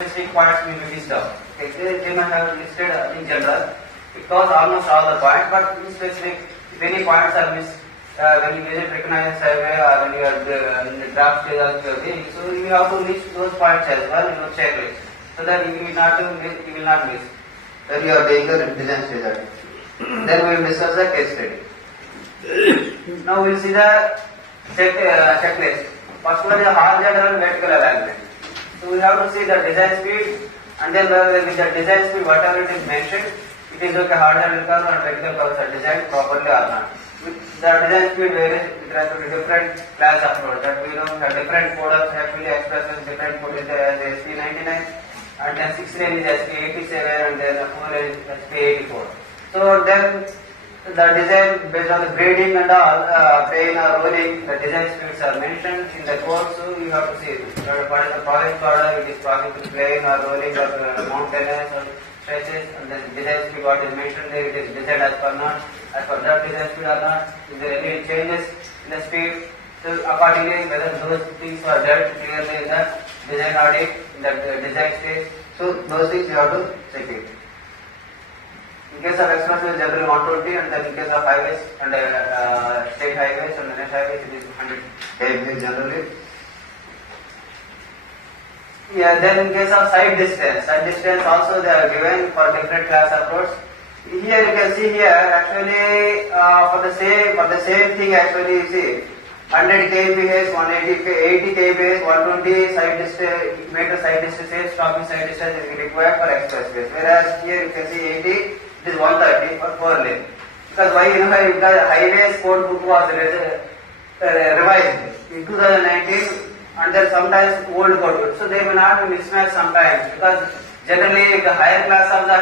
specific points we will list down. Okay, they might have listed in general. It covers almost all the points, but in specific, if any points are missed, when you visit recognize survey or when you are in the draft stage of your thing, so you have to list those points as well in your checklist, so that you will not miss when you are doing the design stage. Then we will discuss the case study. Now we will see the checklist. First one is horizontal and vertical alignment. So we have to see the design speed, and then with the design speed, whatever it is mentioned, it is okay, horizontal curve and vertical curves are designed properly or not. The design speed varies with respect to different class of road. That we know the different products actually express as different code is as SP99, and then 6 lane is SP87, and then 4 lane is SP84. So then the design based on the grading and all, plane or rolling, the design speeds are mentioned in the code, so you have to see it. What is the project order, it is passing to plane or rolling or mountainous or stretches, and then design speed what is mentioned there, it is designed as per not, as per that design speed or not, is there any changes in the speed, so accordingly whether those things are dealt clearly in the design audit, in the design stage, so those things you have to check it. In case of expressway, generally 120, and then in case of highways and state highways and national highways, it is 100 km generally. Yeah, then in case of side distance also they are given for different class of roads. Here you can see here actually for the same thing actually you see 100 kmph, 80 kmph, 120 side distance meter side distance, same stopping side distance is required for expressways. Whereas here you can see 80. It is 130 for 4 lane. Because why? If the highways code book was revised in 2019, and there sometimes old code, so they may not be mismatched sometimes, because generally the higher class of the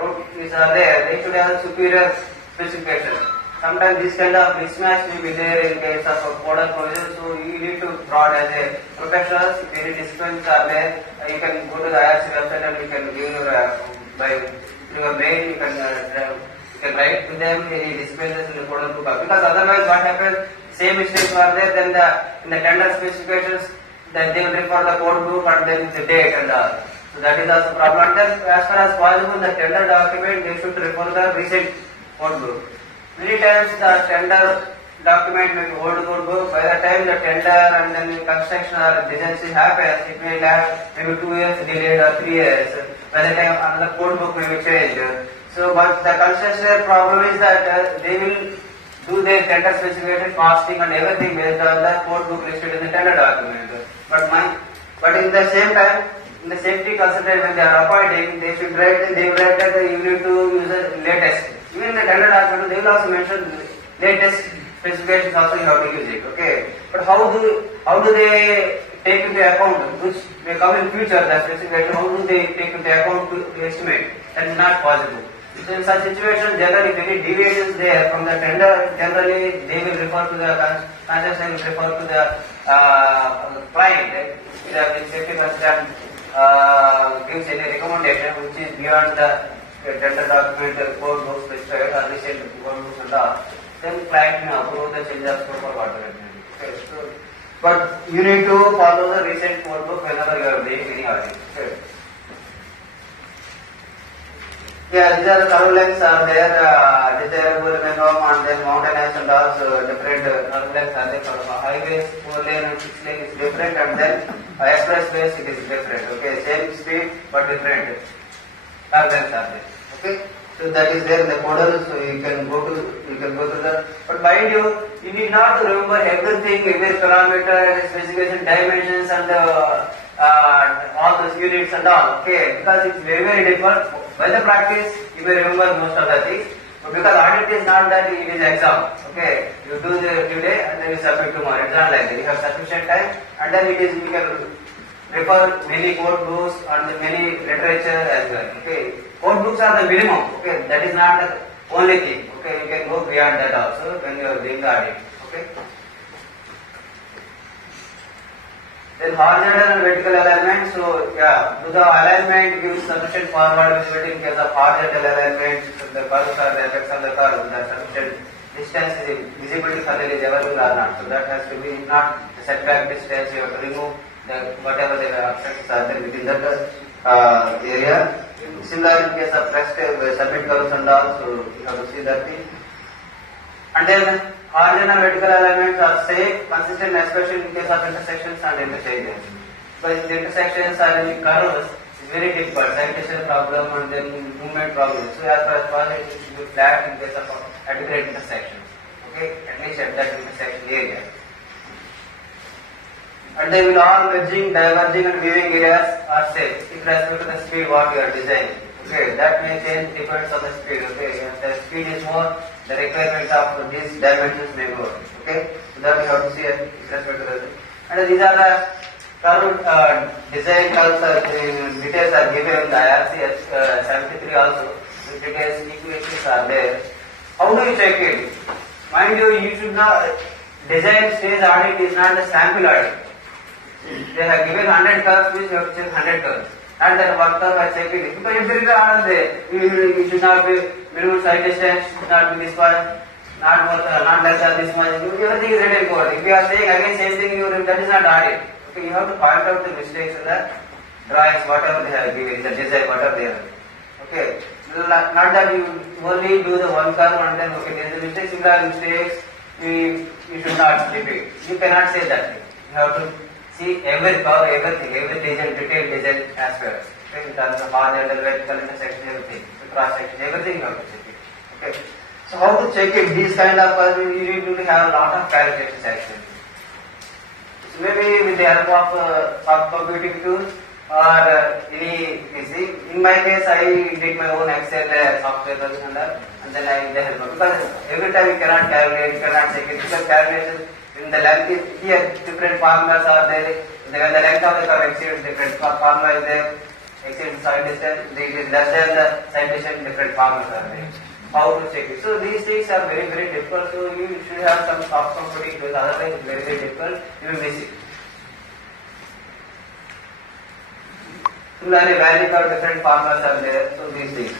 road is there, they should have superior specification. Sometimes this kind of mismatch will be there in case of codal provision, so you need to prod as a professional. If any disciplines are there, you can go to the IRC website and you can give by your mail, you can write to them any disclosures in the codal book, because otherwise what happens, same mistakes are there, then in the tender specifications, then they will refer the code book and then the date and all. So that is also problem. Then as far as possible, the tender document, they should refer the recent code book. Many times the tender document may be old code book. By the time the tender and then the construction or design happens, it may have maybe 2 years delayed or 3 years. By the time another code book may be changed. So, but the concessionaire problem is that they will do their tender specification, costing and everything based on the code book listed in the tender document. But in the same time, in the safety consultant when they are appointing, they should write that you need to use the latest. Even in the tender document, they will also mention latest specifications also you have to use it. Okay. But how do they take into account which may come in future, the specification, how do they take into account to estimate? That is not possible. So in such situation, generally if any deviations there from the tender, generally they will refer to the concession, will refer to the client. The safety consultant gives any recommendation which is beyond the tender document, code book specified or recent code books and all. Then client may approve the change of scope or whatever it may be. Okay, so, but you need to follow the recent code book whenever you are doing any audit. Okay. Yeah, these are the curve lengths are there, desirable minimum and then mountainous and also different curve lengths are there for highways, 4 lane and 6 lane is different, and then expressways it is different. Okay, same speed but different curve lengths are there. Okay, so that is there in the model, so you can go to the. But mind you need not to remember everything, every parameter, specification, dimensions, and all those units and all. Okay, because it's very different. By the practice, you may remember most of the things. But because audit is not that it is exam. Okay, you do the today and then you submit tomorrow. It's not like that. You have sufficient time, and then you can refer many code books and many literature as well. Okay, code books are the minimum. Okay, that is not the only thing. Okay, you can go beyond that also when you are doing the audit. Okay. Then horizontal and vertical alignment. So yeah, do the alignment gives sufficient forward visibility in case of horizontal alignment. So the curves are the effects on the curve. The sufficient distance is visibility further is available or not. So that has to be not the setback distance. You have to remove whatever the obstacles are there within that area. Similar in case of pressed submit curves and all, so you have to see that thing. And then horizontal vertical alignments are same, consistent, especially in case of intersections and interchanges. Because the intersections are in curves, it's very difficult. Citation problem and then movement problem. So as far as possible, it should be flat in case of adequate intersections. Okay, at least at that intersection area. And they will all merging, diverging and weaving areas are same with respect to the speed what you are designing. Okay, that may change depends on the speed. Okay, if the speed is more, the requirement of these dimensions may go. Okay, so that we have to see with respect to the. And these are the curved design curves details are given in the IRC 73 also. The details equations are there. How do you check it? Mind you, you should not design stage audit is not the sample audit. They have given 100 curves, means you have to check 100 curves. And then one curve I check it. Because if there is an order there, you should not be minimum side distance, should not be this one, not more, not less than this much. Everything is written in code. If you are saying again same thing, that is not audit. Okay, you have to point out the mistakes in the drawings, whatever they have given, the design, whatever they have. Okay, not that you only do the one curve and then okay, there is a mistake, similar mistakes, you should not repeat. You cannot say that. You have to see every curve, everything, every design, detailed design aspects. Okay, in terms of horizontal, vertical, intersection, everything, cross section, everything you have to check it. Okay. So how to check it? These kind of you need to have a lot of calculations actually. So maybe with the help of soft computing tools or any PC. In my case, I did my own Excel software and then I need the help because every time you cannot calculate, you cannot check it because calculations. In the length here, different formulas are there. When the length of the curve exceeds, different formula is there. Exceeds side distance, it is less than the side distance, different formulas are there. How to check it? So these things are very, very difficult. So you should have some soft computing tools. Otherwise, it's very, very difficult. You will miss it. Similarly, value curve, different formulas are there. So these things.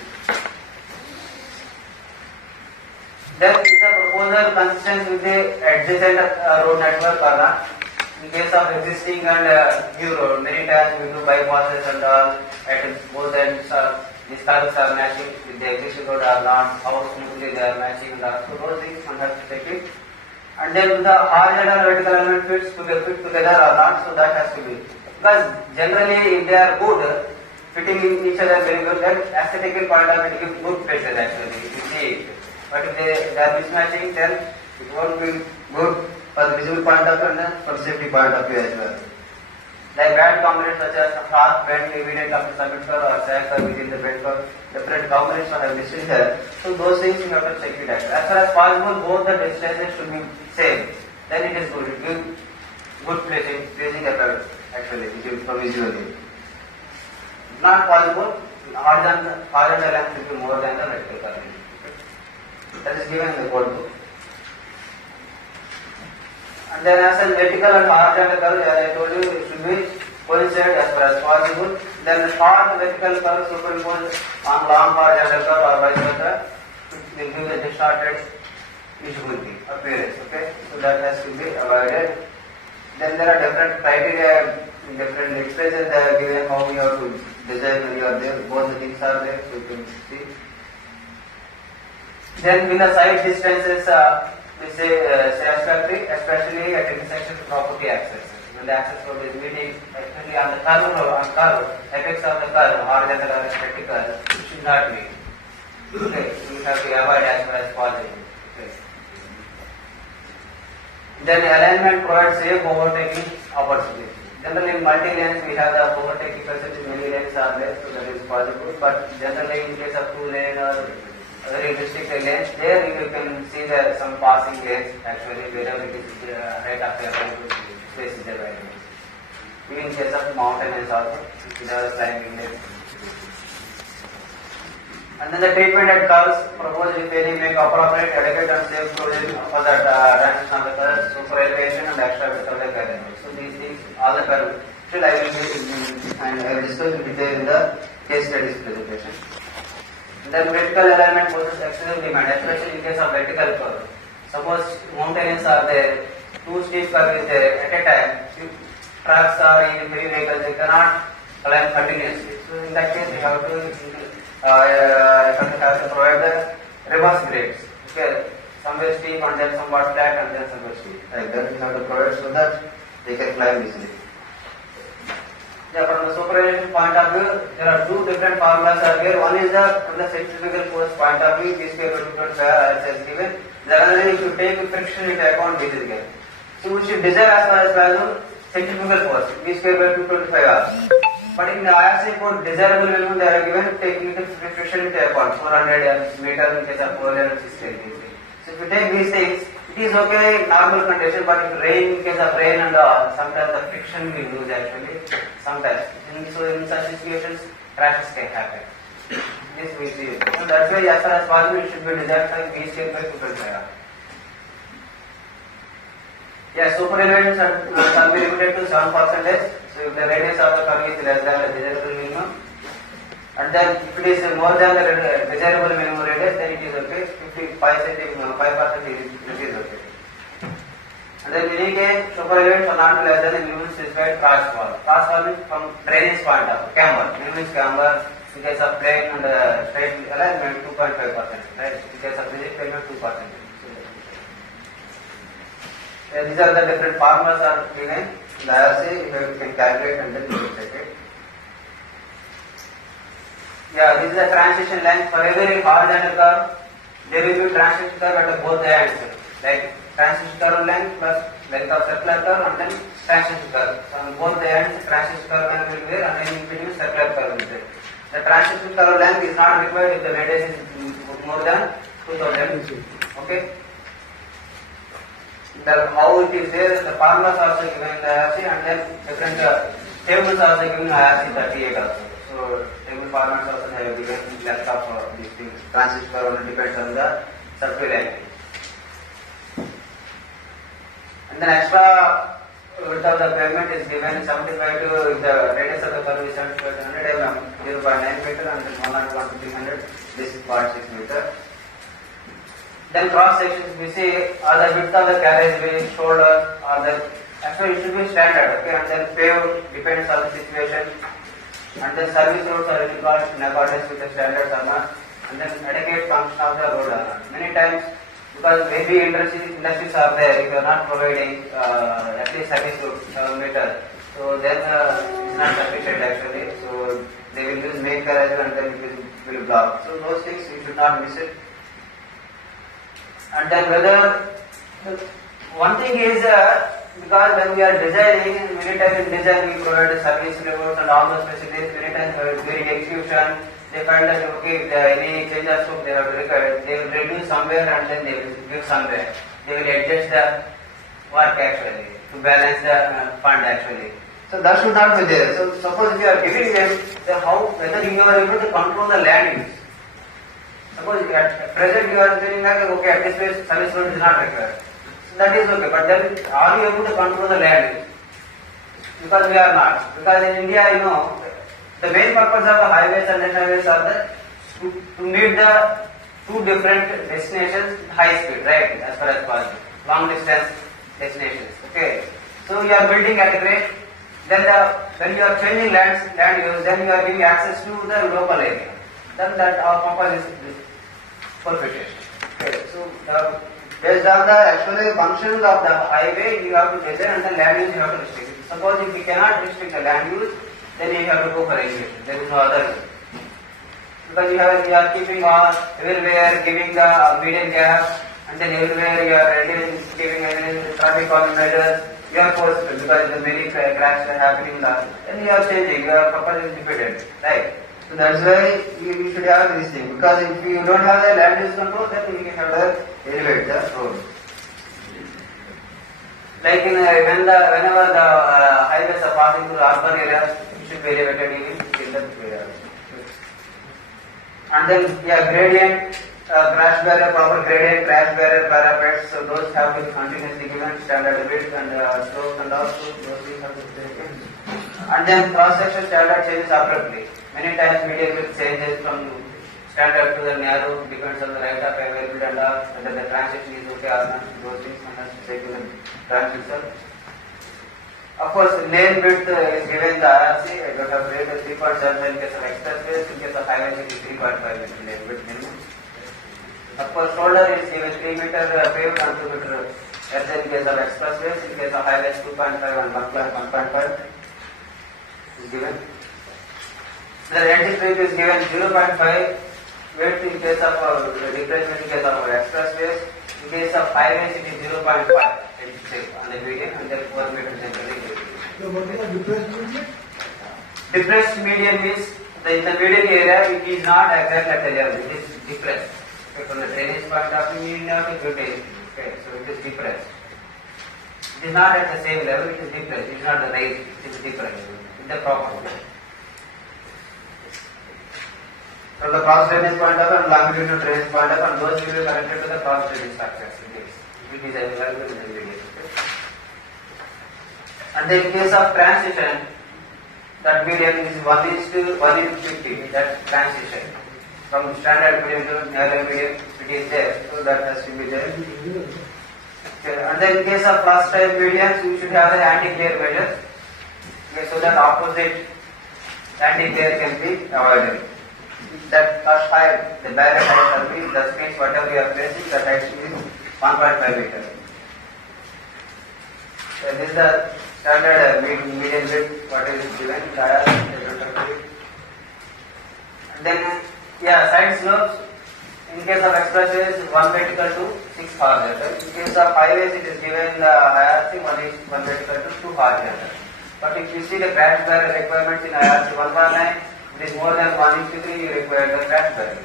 Then is the proposal consistent with the adjacent road network or not? In case of existing and new road, many times we do bypasses and all at both ends. These curves are matching with the existing road or not? How smoothly they are matching and all. So those things one has to check it. And then the horizontal vertical element fit together or not? So that has to be because generally if they are good, fitting in each other very good, then aesthetical point of view give good faces actually. If you see it. But if they are mismatching, then it won't be good for the visual point of view and for the safety point of view as well. Like bad components such as sharp bend, evident of the submit curve or sag curve within the bend curve, different components are listed here. So those things you have to check it out. As far as possible, both the distances should be same. Then it is good. It gives good placing effect actually, for visually. If not possible, horizontal length should be more than the vertical curve. That is given in the code book. And then as a vertical and horizontal curve, as I told you, it should be coincident as far as possible. Then the short vertical curve superimposed on long horizontal curve or vice versa will give a distorted visibility appearance. Okay, so that has to be avoided. Then there are different criteria, different expressions that are given how you have to design when you are there. Both the things are there, so you can see. Then with the side distances, we say satisfactory, especially at intersection of property access. When the access road is meeting, especially on the curve, effects of the curve, horizontal or vertical, it should not meet. Okay, we have to avoid as far as possible. Okay. Then alignment provides safe overtaking opportunity. Generally in multi-lanes we have the overtaking facility, many lanes are there, so that is possible. But generally in case of 2-lane or very restricted lanes, there you can see there some passing lanes actually wherever it is right after space is available. Even in case of mountain lanes also, there are climbing lanes. And then the treatment at curves proposed repairing make appropriate, adequate and safe provision for the transition on the curves, super elevation and extra vertical arrangement. So these things, all the curves, still I will discuss in detail in the case studies presentation. Then vertical alignment poses excessive demand, especially in case of vertical curve. Suppose mountains are there, two steep curve is there at a time. trucks or even heavy vehicles, they cannot climb continuously. So in that case, we have to provide the reverse grades. Okay, somewhere steep and then somewhat flat and then somewhere steep. Like that, we have to provide so that they can climb easily. Yeah, from the supervision point of view, there are two different formulas are here. One is from the centrifugal force point of view, V square by 2.5 as given. The other is if you take friction into account, this is given. So we should desire as far as value centrifugal force, V square by 225 R. But in the IRC code, desirable value they are given taking the friction into account, 400 meter in case of 400 system. So if you take these things, it is okay normal condition, but if rain, in case of rain and sometimes the friction will lose actually. Sometimes. So in such situations, crashes can happen. This we see. So that's why as far as possible it should be designed by V square by 2.5. Yeah, super elevations shall be limited to 7%. So if the radius of the curve is less than the desirable minimum, and then if it is more than the desirable minimum radius, then it is okay. 5% it is okay. And then in any case, super elements are not less than the minimum specified crossfall. Crossfall means from drainage point of view, camber. Minimum is camber. In case of plane and straight alignment, 2.5%. Right? In case of rigid element, 2%. These are the different formulas are given. In the IRC, you can calculate and then you will check it. Yeah, this is the transition length for every horizontal curve. There will be transition curve at both the ends. Like transition curve length plus length of circular curve and then transition curve. So on both the ends, transition curve length will be there and then in between circular curve will be there. The transition curve length is not required if the radius is more than 2000. Okay. How it is there, the formulas are also given in the IRC and then different tables are also given in IRC 38 also. So table formats also they have given length of these things. Transition curve depends on the circular length. And then extra width of the pavement is given 75 to the radius of the curve is 75 to 100 mm, 0.9 meter and then 101 to 300, this is 0.6 meter. Then cross sections we see are the width of the carriageway, shoulder, or the actually it should be standard, okay, and then paved depends on the situation. And then service roads are required in accordance with the standards or not, and then adequate function of the road or not. Many times, because maybe industries are there, if you are not providing at least service road 7 meters, so then it's not sufficient actually. So they will use main carriage and then it will block. So those things you should not miss it. And then whether one thing is because when we are designing, many times in design we provide service reports and all those facilities. Many times during execution, they find that okay, if there are any change of scope they have required, they will reduce somewhere and then they will give somewhere. They will adjust the work actually to balance the fund actually. So that should not be there. So suppose if you are giving them, then how whether you are able to control the land use. Suppose at present you are saying that okay, at this place service road is not required. So that is okay, but then are you able to control the land use? Because we are not. Because in India, you know, the main purpose of the highways and net highways are to meet the two different destinations high speed, right? As far as possible. Long distance destinations. Okay. So you are building at a rate, then when you are changing land use, then you are giving access to the local area. Then that our purpose is perfect. Okay. So based on the actual functions of the highway, you have to design and the land use you have to restrict. Suppose if we cannot restrict the land use, then you have to go for regulation. There is no other way. Because you are keeping on everywhere, giving the median gap, and then everywhere you are giving traffic calming measures. You are forced to, because the many crashes are happening now. Then you are changing. Your purpose is defeated, right? So that's why you should have this thing. Because if you don't have the land use control, then you have to elevate the road. Like whenever the highways are passing through urban areas, it should be elevated in the area. And then gradient, crash barrier, proper gradient, crash barrier, parapets. So those have to be continuously given standard width and slope and also those things have to be taken. And then cross section standard changes abruptly. Many times median width changes from standard to the narrow, depends on the right of available and whether the transition is okay or not. Those things must take the transmission. Of course, lane width is given the IRC. I don't have to read the 3.7 in case of expressways. In case of highways, it is 3.5 meter lane width minimum. Of course, shoulder is given 3 meter paved and 2 meter earth in case of expressways. In case of highways, 2.5 and 1.5 is given. The entry strip is given 0.5 width in case of replacement in case of expressways. In case of highways, it is 0.5 entry strip on the median and then 4 meters generally. So what is the depressed median? Depressed median means in the median area it is not exactly at the level, it is depressed. Okay, from the drainage point of view, you have to give it. Okay, so it is depressed. It is not at the same level, it is depressed. It is not the raised, it is depressed. In the proper way. From the cross drainage point of view and longitudinal drainage point of view, and those will be connected to the cross drainage structures. It is available in the median. And then in case of transition, that median is 1:50, that transition. From standard median to narrow median, it is there, so that has to be there. Okay. And then in case of first type medians, you should have the anti-glare measures, okay, so that opposite anti-glare can be avoided. That first height, the barrier height shall be, that means whatever you are placing, that height should be 1.5 meter. So this is the standard median width, what is given, and then, side slopes, in case of expressways, 1 vertical to 6 horizontal. In case of highways, it is given the IRC, 1 vertical to 2 horizontal. But if you see the crash barrier requirements in IRC 119, it is more than 1:3, you require the crash barrier.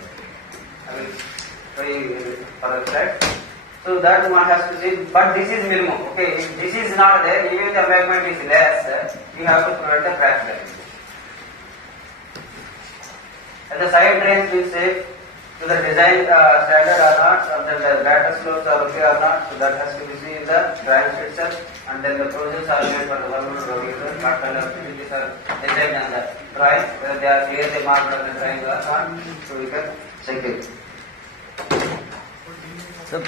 I will show you for the slide. So that one has to see, but this is minimum. Okay, if this is not there, even the embankment is less, you have to provide the crash barrier. And the side drains will say to the design standard or not, or the lateral slopes are okay or not, so that has to be seen in the drawings itself. And then the provisions are made for the government regulation, what kind of facilities are designed on the drawing, whether they are clearly marked on the drawing or not, so we can check it. So,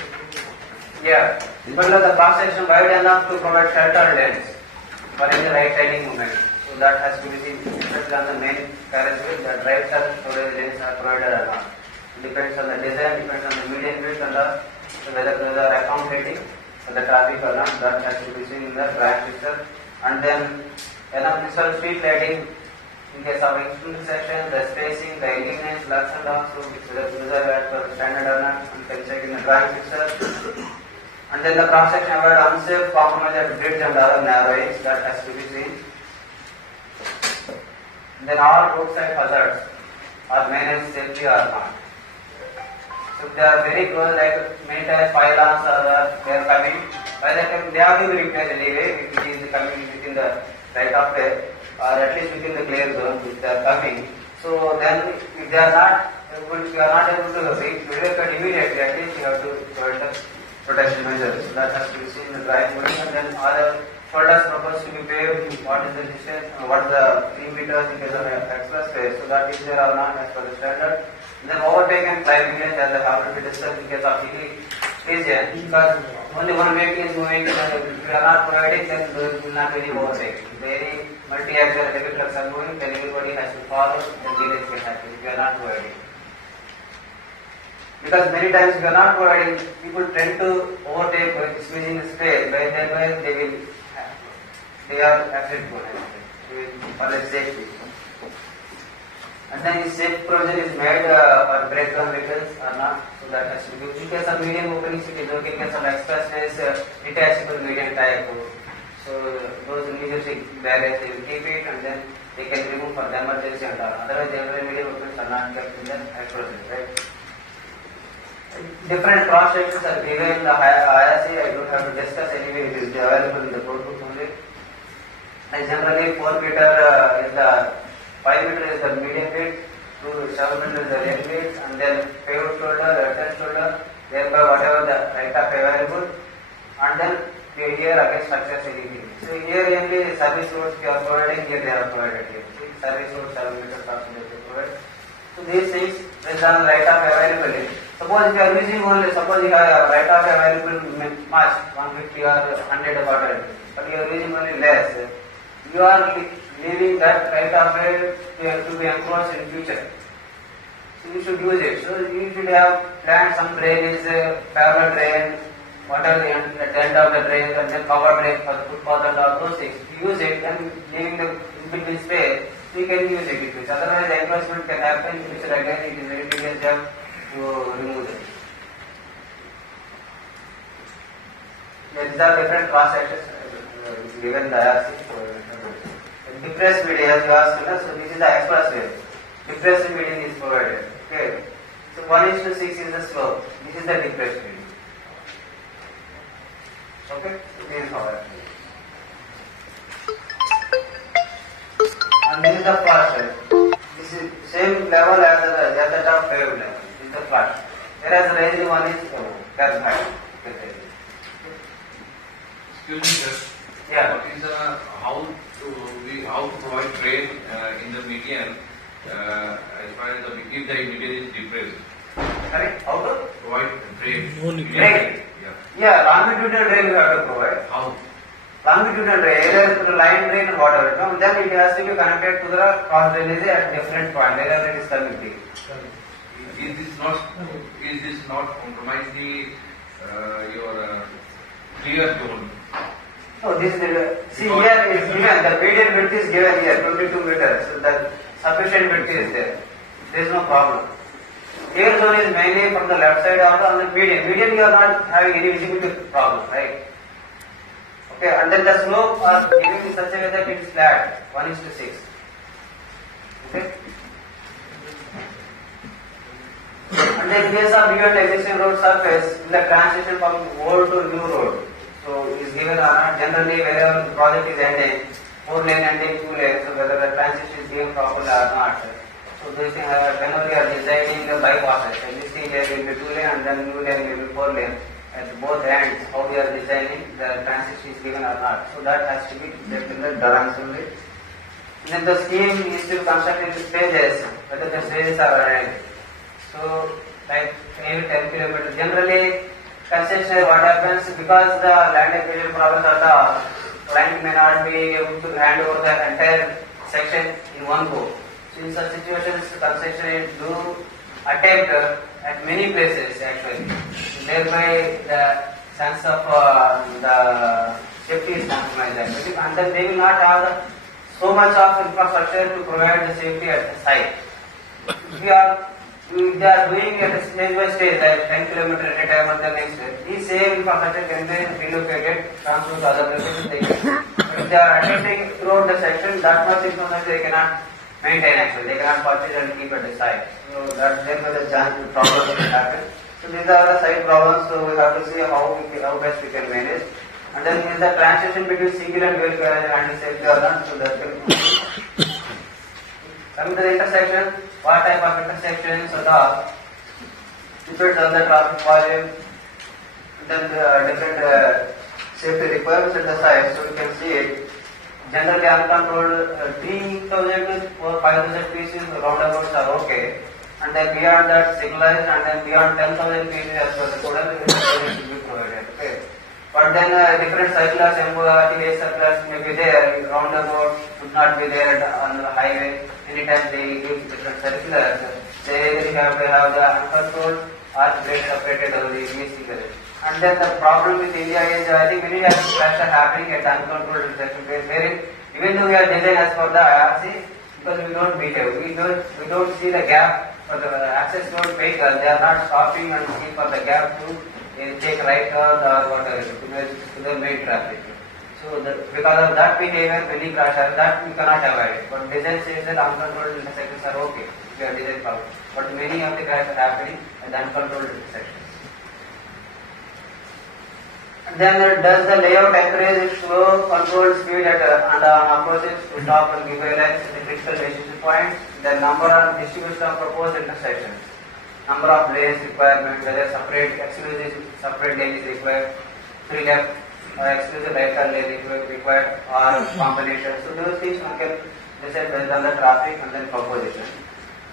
but the cross section wide enough to provide shelter lanes for any right turning movement. So that has to be seen especially on the main carriageway, the right turn storage lanes are provided or not. It depends on the design, depends on the median width and whether those are accommodating for the traffic or not. That has to be seen in the track itself. And then enough visual street lighting in case of extreme section, the spacing, the illuminance, lux and down, so whether those are at the standard or not, and can check in the drawings itself. And then the cross section avoid unsafe compromise grids and other narrowings, that has to be seen. And then all roadside hazards are managed safely or not. So they are very close, like many times pylons they are coming. By the time they have to be replaced anyway, if it is coming within the right of way, or at least within the clear zone which they are coming. So then if they are not able, if you are not able to relocate immediately, at least you have to provide the protection measures. So that has to be seen in the drawing moving. And then other shoulders proposed to be paved, what is the distance, what is the 3 meters in case of expressway, so that is there or not as per the standard. And then overtake and climbing lanes as they have to be discussed in case of hilly region, because only one vehicle is moving, if you are not providing, then there will not be any overtake. If any multi-axle heavy trucks are moving, then everybody has to follow, then delays can happen if you are not providing. Because many times if you are not providing, people tend to overtake by squeezing the space, by then they are accident prone for their safety. And then the safe provision is made for breakdown vehicles or not, so that has to be. In case of median openings, it is okay. In case of expressways, detachable median type. So those immediately barriers, they will keep it and then they can remove for the emergency and all. Otherwise, every median openings are not kept in the expressways, right? Different cross sections are given in the IRC. I don't have to discuss anyway. It is available in the code book only. And generally, 4 meter is the 5 meter is the median width, 7 meter is the lane width, and then paved shoulder, left shoulder, thereby whatever the right of available, and then here again structures anything. So here only service roads you are providing, here they are provided here. See, service roads 7 meters approximately provide. So these things based on right of availability. Suppose if you are using only, suppose you have right of available much, 150 or 100 water, but you are using only less, you are leaving that right of way to be encroached in future. So you should use it. So you should have planned some drainage, parallel drain, whatever the end of the drain, and then cover drain for the footpath and all those things. If you use it, then leaving the in between space, you can use it. Otherwise, the encroachment can happen, which again it is very tedious job to remove it. These are different cross sections given the IRC. Depressed median, as you asked, so this is the expressway. Depressed median is provided. Okay. So 1:6 is the slope. This is the depressed median. Okay. So this is how it is. And this is the flat side. This is same level as the top wave level. This is the flat. Whereas the range one is that high. Excuse me, sir. Yeah. What is how to provide drain in the median as far as if the median is depressed? Correct. How to Provide drain. drain? Yeah. Yeah, longitudinal drain we have to provide. How? Longitudinal drain, either through line drain or whatever. No, then it has to be connected to the cross drainage at different point, wherever it is coming. Is this not compromise the your clear zone? No, this is the, see here is given, the median width is given here, 22 meters, so the sufficient width is there. There is no problem. Clear zone is mainly from the left side or on the median. Median you are not having any visibility problem, right? Okay, and then the slope are given in such a way that it is flat, 1:6. Okay? And in case of given existing road surface, the transition from old to new road. So is given or not, generally wherever the project is ending, 4 lane ending, 2 lane, so whether the transition is given properly or not. So this thing, whenever we are designing the bypasses, existing lane will be 2 lane and then new lane will be 4 lane. At both ends, how we are designing, the transition is given or not. So that has to be checked in the drawings only. And then the scheme is still constructed in stages, whether the stages are arranged. So, like 8-10 kilometers. Generally, concessionaire what happens, because the land acquisition problems are the client may not be able to hand over the entire section in one go. So in such situations, concessionaire do attempt at many places actually. Thereby the sense of the safety is compromised actually, and then they will not have so much of infrastructure to provide the safety at the site. If they are doing it stage by stage, like 10 kilometers at a time and the next day, these same infrastructure can be relocated, transferred to other places. If they are attempting throughout the section, that much infrastructure they cannot maintain actually. They cannot purchase and keep at the site. So that's therefore the chance of problems will happen. So these are the site problems, so we have to see how best we can manage. And then is the transition between single and dual carriage and safety or not, so that will coming to the intersection, what type of intersections are the depends on the traffic volume, then the different safety requirements at the site. So you can see it. Generally uncontrolled 3,000 or 5,000 pieces roundabouts are okay, and then beyond that signalized, and then beyond 10,000 pieces as well the total should be provided. Okay. But then different circulars, MORTH circulars may be there, roundabout should not be there on the highway. Anytime they give different circulars, they either have to have the uncontrolled or grade separated on the vehicle. And then the problem with India is, I think many times crashes are happening at uncontrolled intersection place, wherein even though we are designed as per the IRC, because we don't behave, we don't see the gap for the access road vehicle, they are not stopping and looking for the gap to take right turn or whatever to the main traffic. So because of that behavior, many crashes that we cannot avoid. But design says that uncontrolled intersections are okay if you are design power. But many of the crashes are happening at the uncontrolled intersections. And then does the layout encourage slow controlled speed at and approaches to stop and give way lines at the critical relationship points? The number and distribution of proposed intersections. Number of lanes requirement, whether separate lane is required, free left or exclusive right turn lane is required, or combination. So those things we can decide based on the traffic and then proposition.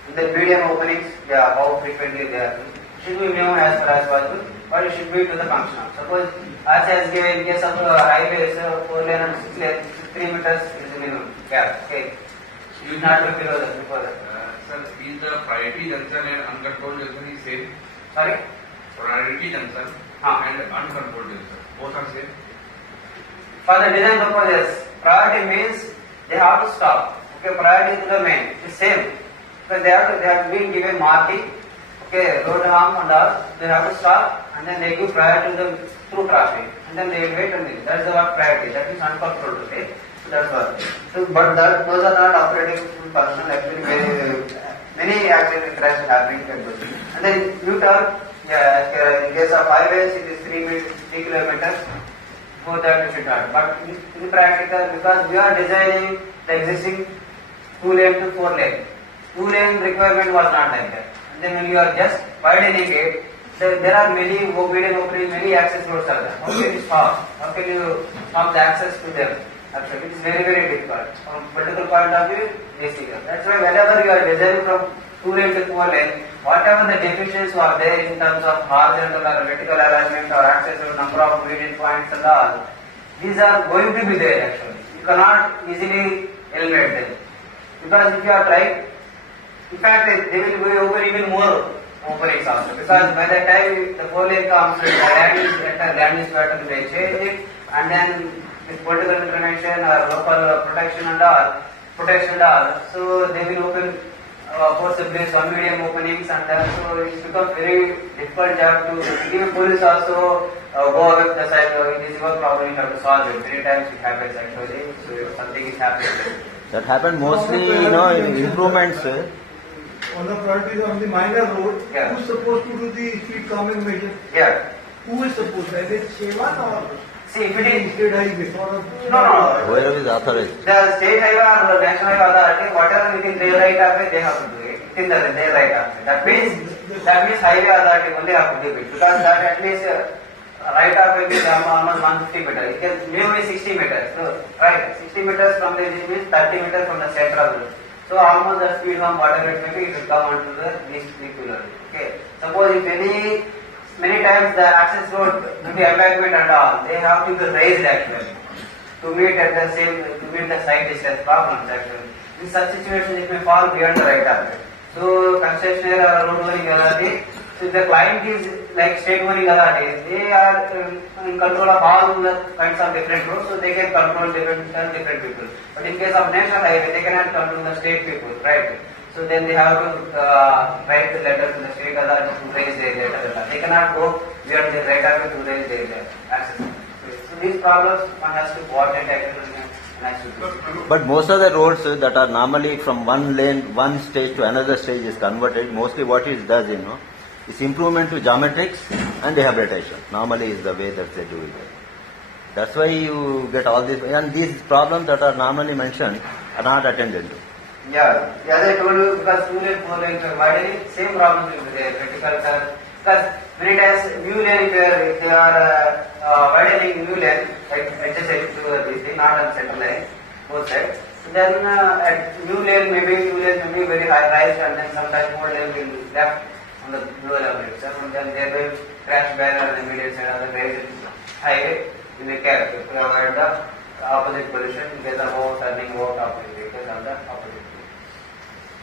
And then median openings, yeah, how frequently they are. should be minimum as far as possible, but it should be to the functional. Suppose as given in case of highways, 4 lane and 6 lane, 3 meters is the minimum gap. Okay, you should not be below that. Before that. Sir, is the priority junction and uncontrolled junction is same? Sorry. Priority junction and uncontrolled junction, both are same? For the design purposes, priority means they have to stop. Okay, priority to the main is same. Because they have been given marking. Okay, road arm and all, they have to stop and then they give priority to the through traffic and then they wait a minute. That's the what priority. That is uncontrolled. Okay, so that's what. So, but those are not operating functional. Actually, many accident crashes happening. And then U-turn. Yeah, in case of highways, it is 3 kilometers. For that you should not. But in practical, because we are designing the existing 2 lane to 4 lane. 2 lane requirement was not like that. And then when you are just widening it, there are many median opening, many access roads are there. How can you stop? How can you stop the access to them? Actually, it is very, very difficult. From political point of view, difficult. That's why whenever you are designing from 2 lane to 4 lane, whatever the deficiencies are there in terms of horizontal or vertical alignment or access or number of median points and all, these are going to be there actually. You cannot easily eliminate them. Because if you are trying, in fact, they will be open even more openings also. Because by the time the 4 lane comes, the land is better, they change it, and then with political intervention or local protection and all, so they will open forcibly some medium openings and so it becomes very difficult job to even police also go away with the side. It is your problem, you have to solve it. Many times it happens actually, so if something is happening. That happened mostly, in improvements. On the priorities on the minor road, Yeah. who is supposed to do the speed calming measure? Yeah. Who is supposed to? Is it Shevan or See, if it is state highway? no. Whoever is authorized. The state highway or the national highway authority, whatever within their right of way, they have to do it. Within their right of way. That means highway authority only have to do it. Because that at least right of way is almost 150 meters. It can minimum 60 meters. So, right, 60 meters from the this means 30 meters from the central road. So almost the speed from whatever it may be, it will come onto the least vehicular. Okay. Suppose if many times the access road to the embankment and all, they have to be raised actually to meet the side distance problems actually. In such situations, it may fall beyond the right of way. So concessionaire or road owning authority, so the client is like state owning authority, they are in control of all the kinds of different roads, so they can control different people. But in case of national highway, they cannot control the state people, right? So then they have to write the letter to the state authority to raise their letter. They cannot go beyond the right of way to raise their access. So these problems one has to coordinate actually. But most of the roads that are normally from one lane, one stage to another stage is converted. Mostly what it does, is improvement to geometrics and rehabilitation. Normally is the way that they do it. That's why you get all this, and these problems that are normally mentioned are not attended to. Yeah, as I told you, because 2 lane, 4 lane are widening, same problems will be there. Vertical curve. Because many times new lane, if they are widening new lane, like adjacent to this thing, not on center line, both sides. Then at new lane may be very high rise, and then sometimes more lane will be left on the lower level itself, and then there will crash barrier on the immediate side of the very highway. You may care to avoid the opposite collision in case of turning out opposite vehicles on the opposite.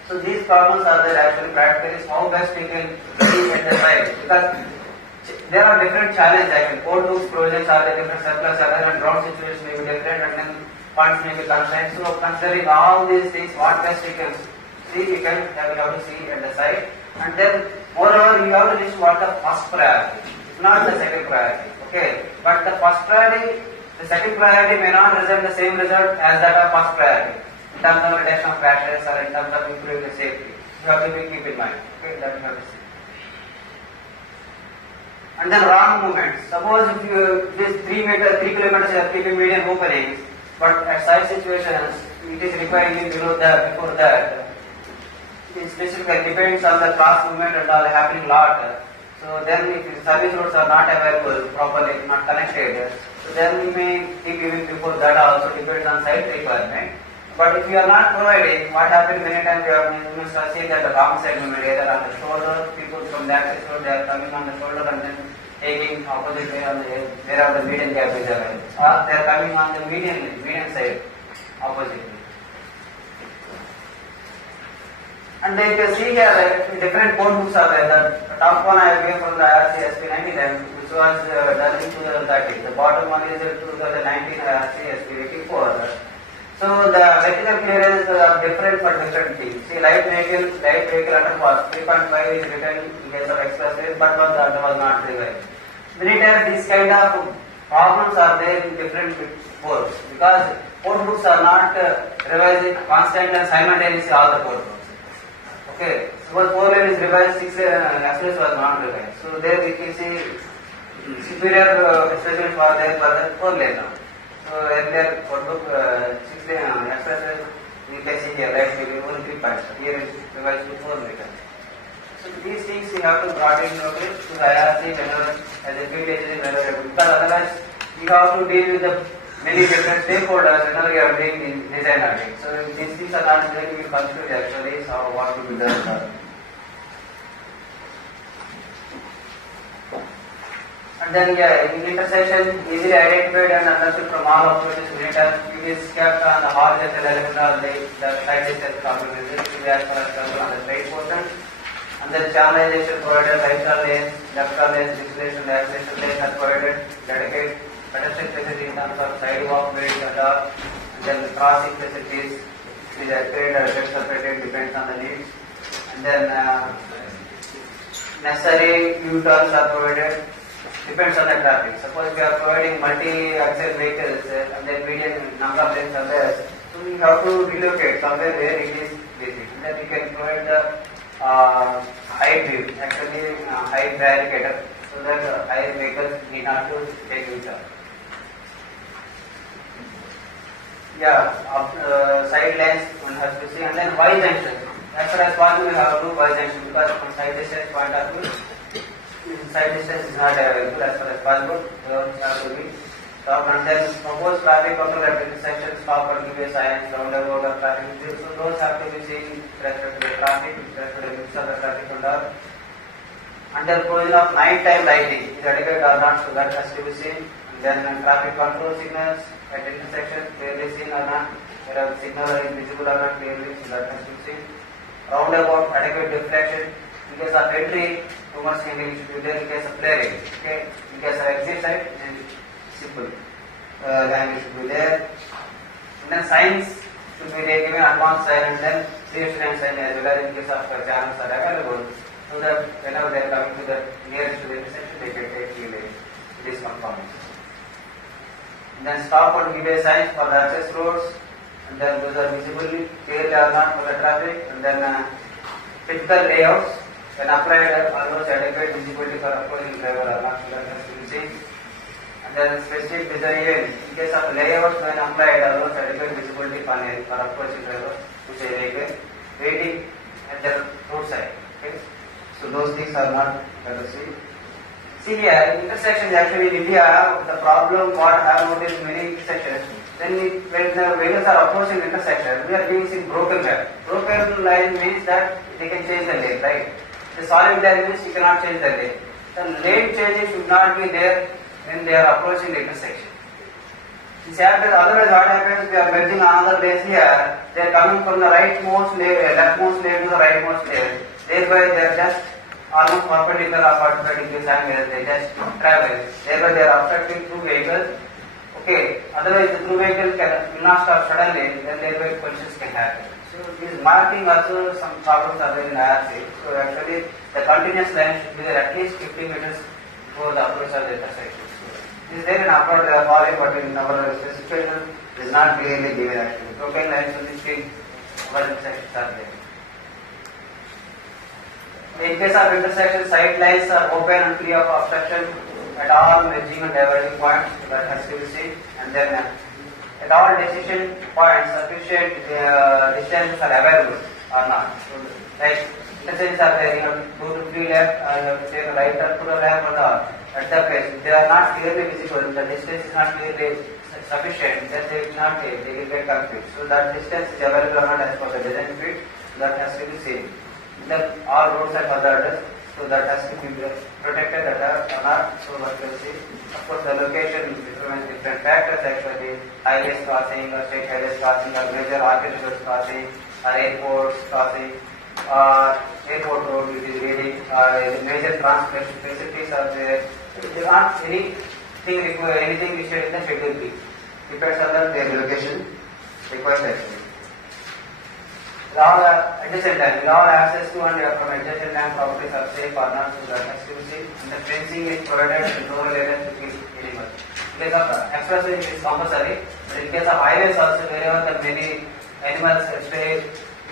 So these problems are there actually practically how best we can see at the side, because there are different challenges actually. Code books provisions are the different surplus are there and ground situation may be different and then funds may be constrained. So considering all these things, what best we can see, we have to see at the side. And then moreover you have to list what the first priority, not the second priority. Okay. But the first priority, the second priority may not result the same result as that of first priority. In terms of reduction of crashes or in terms of improving the safety. You have to keep in mind. Okay, that you have to see. And then wrong movements. Suppose if you this 3 kilometers you are keeping median openings, but at side situations it is requiring you below that, before that. It specifically depends on the cross movement and all happening lot. So then if the service roads are not available properly, not connected, so then we may keep even before that also depends on site requirement. But if you are not providing, what happens many times you must have seen that the wrong side movement, either on the shoulder, people from that side, they are coming on the shoulder and then taking opposite way on the where the median gap is available. Or they are coming on the median side, opposite. And then you can see here different code books are there. The top one I have given from the IRC SP 99, which was done in 2013. The bottom one is 2019 IRC SP 84. So the vertical clearance are different for different things. See, light vehicle under cost 3.5 is written in case of expressway, but that was not revised. Many times these kind of problems are there in different boards because code books are not revised constant and simultaneously all the code books. Okay, suppose 4 lane is revised, 6 express was not revised. So there we can see superior specimens were there for the 4 lane now. So earlier code book 6 lane express we can see here right maybe only 3 points. Here is revised to 4 meters. So these things we have to brought in notice to the IRC whenever as a field agent whenever because otherwise you have to deal with the many different stakeholders whenever you are doing the design audit. So these things are not going to be considered actually, so what to be done. And then in intersection easily identified and understood from all approaches later, it is kept on the horizontal element of the side distance compromises, as far as on the straight portion. And then channelization provided, right turn lanes, left turn lanes, distillation, acceleration lanes are provided, dedicated pedestrian facility in terms of sidewalk width and all, and then crossing facilities is accurate or get separated depends on the needs, and then necessary U-turns are provided depends on the traffic. Suppose we are providing multi-axle vehicles and then median number of lanes are there, so we have to relocate somewhere where it is busy, and then we can provide the height view, actually height barricator, so that higher vehicles need not to take U-turn. Side lanes one has to see, and then Y junction. As far as possible, we have to do Y junction because from side distance point of view, side distance is not available as far as possible. Those have to be stopped, and then proposed traffic control at intersection, stop and give a sign, roundabout or traffic. So those have to be seen with respect to the traffic, with respect to the mix of the traffic and all. And then provision of night-time lighting is adequate or not, so that has to be seen. And then traffic control signals at intersection clearly seen or not, whether signal is visible or not clearly, so that has to be seen. Roundabout adequate deflection. In case of entry, too much handling should be there. In case of flaring, okay. In case of exit side, then simple handling should be there. And then signs should be there, given advanced sign and then pedestrian sign as well as in case of channels are available, so that whenever they are coming to the nearest to the intersection, they can take the lane. It is conforming. And then stop and give a sign for the access roads, and then those are visibly clearly or not for the traffic, and then typical layouts when applied allows adequate visibility for opposing driver or not, so that has to be seen. And then specific design in case of layouts when applied allows adequate visibility for opposing driver to say vehicle waiting at the roadside. Okay, so those things are not let us see. See here, intersections actually in India, the problem what I have noticed in many intersections, when the vehicles are approaching the intersection, we are being seen broken line. Broken line means that they can change the lane, right? The solid line means you cannot change the lane. The lane changing should not be there when they are approaching the intersection. This happens, otherwise what happens, we are merging another lanes here, they are coming from the rightmost lane, leftmost lane to the rightmost lane. Thereby they are just almost perpendicular or 45 degrees angle, they just travel. Thereby they are obstructing two vehicles. Okay, otherwise the two vehicle will not stop suddenly, then thereby collisions can happen. So this marking also some problems are there in IRC. So actually the continuous line should be there at least 50 meters before the approach of the intersection. So this is there in upload they are following, but in our specification is not clearly given actually. Broken lines on this thing, our intersections are there. In case of intersection, side lines are open and free of obstruction at all merging and diverging points, so that has to be seen. And then at all decision points, sufficient distances are available or not. So, like intersections are there, you have to go to 3 left, you have to take a right turn to the left or the at the place. If they are not clearly visible, the distance is not clearly sufficient, then they will not take, they will get confused. So that distance is available or not as per the design feet, that has to be seen. Then all roads are hazardous, so that has to be protected that are not. So what you see, of course the location determines different factors actually, highways crossing or state highways crossing or major arterial crossing or airports crossing or airport road which is really major transportation facilities are there. There aren't anything listed in the schedule B. Depends on their location request actually. All adjacent land, all access to and from adjacent land properties are safe or not, so that has to be seen. And the fencing is provided in rural areas to keep animals. In case of expressway it is compulsory, but in case of highways also wherever the many animals stay,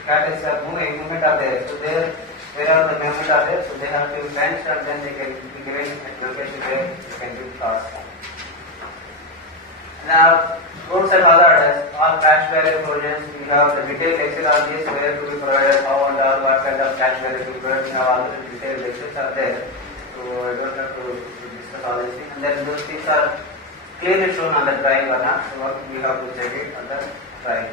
cattle are movement are there. So there, wherever the movement are there, so they have to be fenced and then they can be given at location where they can be crossed. Now, roads and hazardous, all cash value provisions, we have the detailed lecture on this, where to be provided, how and all, what kind of cash value to be provided, we have all the detailed lectures are there. So, I don't have to discuss all these things. And then those things are clearly shown on the drawing or not, so what we have to check it on the drawing.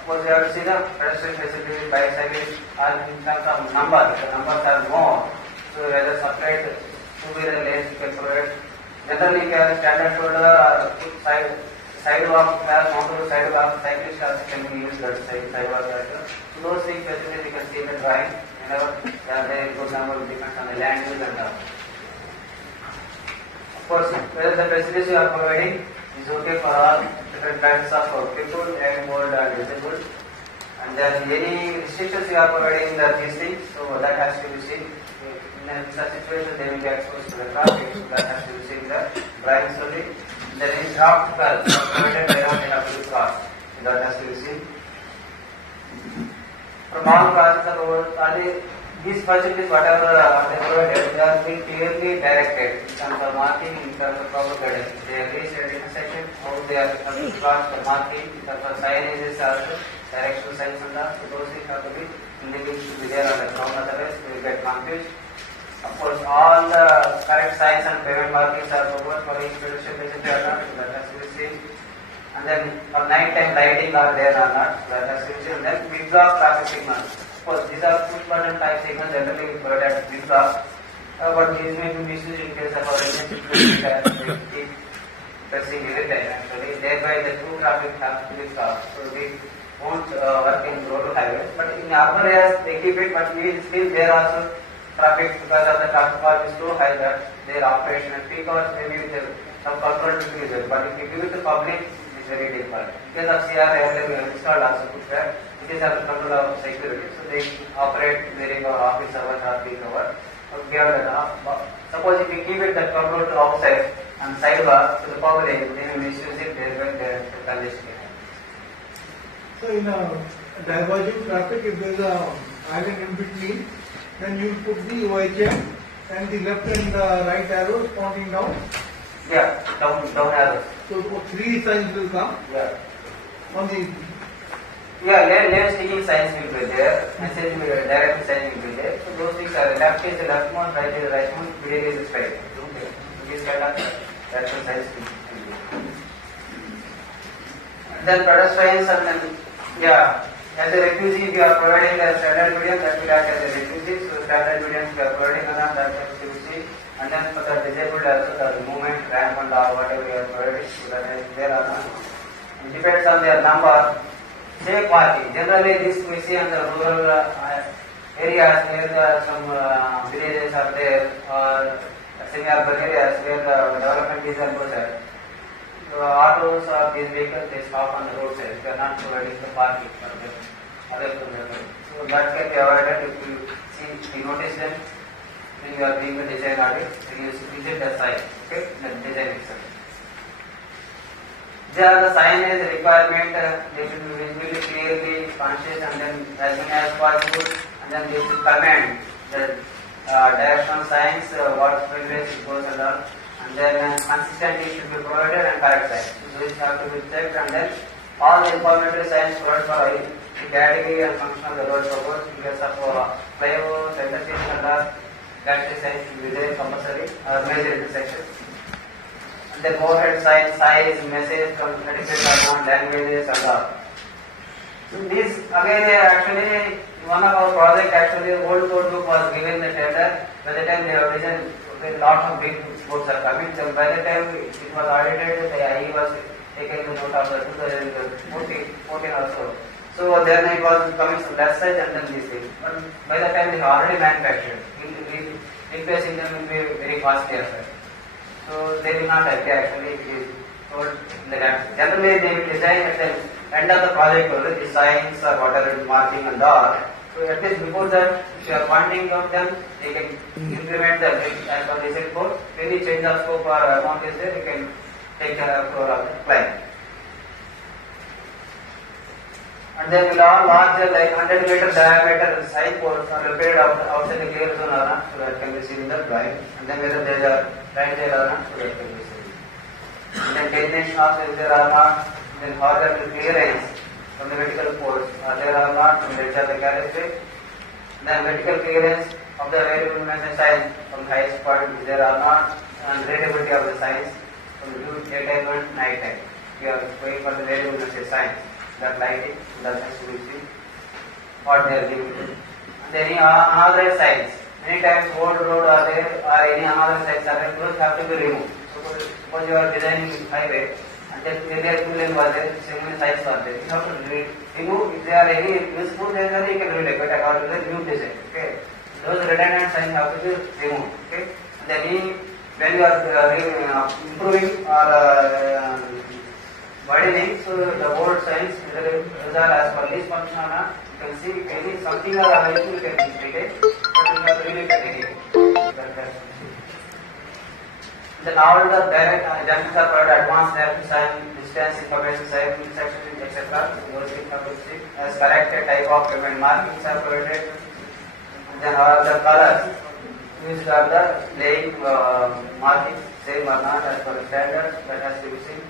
Of course, we have to see the pedestrian facilities, bicycles, are in terms of numbers, the numbers are more. So, whether separate two-wheeler lanes you can provide. Generally, standard shoulder or sidewalk, mounted sidewalk, cyclist also can be used that sidewalk. So those things facilities you can see in the drawing. Whenever they are there, good number depends on the land use and all. Of course, whether the facilities you are providing is okay for all different kinds of people, young, old, and disabled. And there are any restrictions you are providing these things, so that has to be seen. In such situation, they will be exposed to the traffic, so that has to be seen in the driving slowly. There is draft curve, provided wherever they have to be crossed, so that has to be seen. From all classes of road, these facilities, whatever they provided, they are being clearly directed in terms of marking, in terms of proper guidance. They are reached at intersection, how they are crossed, the marking, in terms of signages also, directional signs and all, so those things have to be, individuals to be there on the ground, otherwise they will get confused. Of course, all the correct signs and pavement markings are proposed for each pedestrian facility or not, so that has to be seen. And then for night time lighting are there or not, so that has to be seen. And then big block traffic signals. Of course, these are push button type signals generally we provide at big block. But these may be misused in case of our engine keep pressing every time actually. Thereby the true traffic has to be stopped. So we won't work in road highways. But in urban areas they keep it, but we will still there also traffic because of the traffic volume is so high that their operation and peak hours maybe with some control to be there. But if you give it to public, it's very difficult. In case of CRA, we have installed also footwear, it is under control of security, so they operate during our office hours or peak hours. Suppose if you keep it that control to outside and sidewalk to the public, they will misuse it, they will get congestion. So in a diverging traffic, if there is a island in between, then you put the OHM and the left and the right arrows pointing down. Yeah, down arrows. So three signs will come. Yeah. On the lane sticking signs will be there, message will direct sign will be there. So those things are left is the leftmost, right is the rightmost, middle is the straight. Okay. So these kind of direction signs will be. Then pedestrians and then as a refugee we are providing a standard medium that will act as a refugee. So standard medium we are providing that has to be seen. And then for the disabled also the movement, ramp and or whatever we are providing, so that is there or not. It depends on their number. Safe parking. Generally this we see in the rural areas where some villages are there or semi-urban areas where the development is almost so autos or these vehicles they stop on the roadside. They are not providing the parking for them. So that can be avoided if you see, if you notice them when you are doing the design audit, then you visit the site, okay, the design itself. There are the signage requirement, they should be visibly clearly conscious and then as many as possible, and then they should command the directional signs, what freeways it goes and all. And then consistently should be provided and correct signs. So these have to be checked, and then all the informatory signs provided for the category and function of the road proposed in case of flyovers, intersections and all, category signs will be there compulsory, major intersections. And then overhead sign, size, message, different languages and all. So these again actually one of our project actually old code book was given the tender. By the time they have written a lot of big books are coming. So by the time it was audited, the IE was taken the note of the 2014 or so. So then it was coming to less size and then this thing. But by the time they have already manufactured, replacing them will be very costly affair. So they will not agree actually if it is told in the grant. Generally they will design at the end of the project or the signs or whatever marking and all. So at least before that, if you are funding of them, they can implement them as per the set code. Any change of scope or amount is there, you can take care of the client. And then will all larger like 100 meter diameter sign posts are located outside the clear zone or not, so that can be seen in the drawing. And then whether there are right there or not, so that can be seen. And then 10 inch knobs if there are not, then horizontal clearance from the vertical posts there are not, from the edge of the characteristic. Then vertical clearance of the variable dimension sign from the highest point if there are not, and readability of the signs from the daytime and night time. We are going for the variable dimension signs. That lighting, that has to be seen, what they are giving. And then any unauthorized signs. Many times old road are there or any unauthorized signs are there, those have to be removed. Suppose you are designing highway and then there 2 lane was there, so many signs are there. You have to remove, if there are any useful signs are there, you can relate, but according to the new design. Okay. Those redundant signs have to be removed. Okay. And then when you are improving or widening, so the old signs, whether those are as per this function or not, you can see any something or other you can read it, but you have to read it again. Then all the direct junctions are provided advanced direction sign, distance information sign, intersection, etc. Those things have to see. As corrected type of payment markings are provided. And then all the colors used are the laying markings, same or not as per the standards, that has to be seen.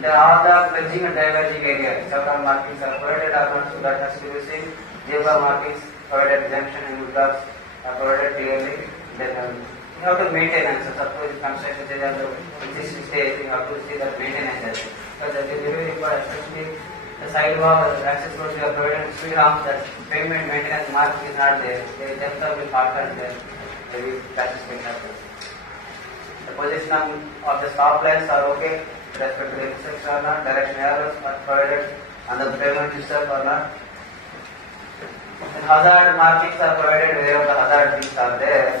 Then all the bridging and diverging areas, several markings are provided or not, so that has to be seen. Zebra markings provided junction and blocks are provided clearly. Then you have to maintain and so suppose construction is at the existing stage, you have to see that maintenance. Because that is very important, especially the sidewalk or the access roads you are provided in Sri Ram, that pavement maintenance marking is not there. They themselves will faster and then maybe crashes can happen. The position of the stop lines are okay. Respect to the intersection or not, direction arrows are provided on the pavement itself or not. And hazard markings are provided wherever the hazard things are there.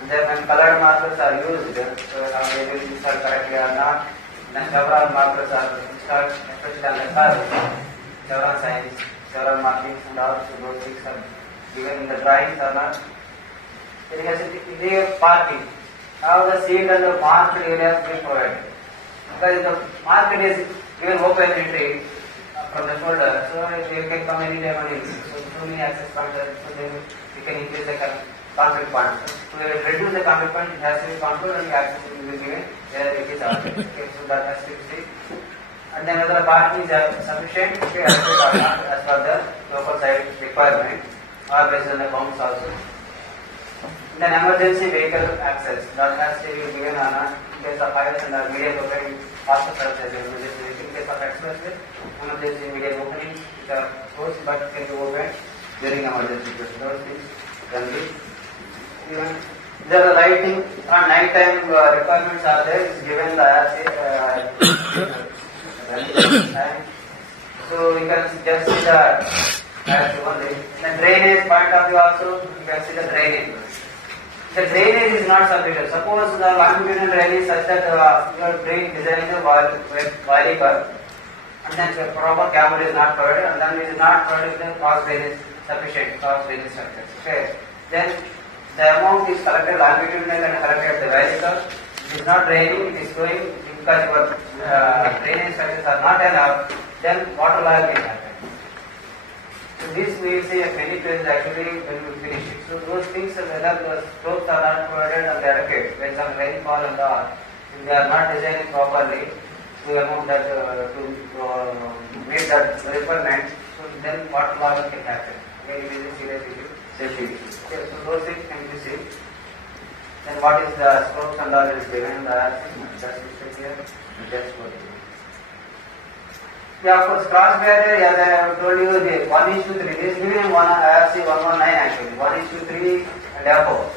And then when colored markers are used, so whether these are correctly or not, then several markers are installed, especially on the car. Several signs, several markings and also those things are given in the drawings or not. Then you can see parking. How the seat and the marked areas will be provided. Because the market is given open entry from the shoulder, so you can come anytime and so too many access points, so then you can increase the conflict point. So to reduce the conflict point, it has to be controlled and access will be given where it is available. Okay, so that has to be seen. And then whether the parking is sufficient, okay, as per the local side requirement or based on the bounds also. Then emergency vehicle access, that has to be given or not. In case of highways and median opening, faster services, in case of expressway, emergency median opening, which are closed but can be opened during emergency situation. Those things can be given. There are lighting and night time requirements are there, it's given the so you can just see the only. The drainage point of view also, you can see the drainage. The drainage is not sufficient. Suppose the longitudinal drainage is such that your drain design is a valley curve and then the proper cable is not provided and then it is not provided the cross drainage sufficient cross drainage structures. Okay. Then the amount is collected longitudinal and collected at the valley curve. It is not draining, it is flowing because your drainage structures are not enough, then water logging can happen. So this we will see at many places actually when we finish it. So those things, whether the slopes are not provided or adequate, when some rainfall and all, if they are not designed properly to amount that to meet that requirement, so then water logging can happen. Again, it is a serious issue, safety issue. Okay, so those things can be seen. Then what is the slopes and all is given in the IRC. Just check here. Just go. Yeah, of course, cross barrier, as I have told you, the 1:3. This is given in IRC 119 actually. 1:3 and above.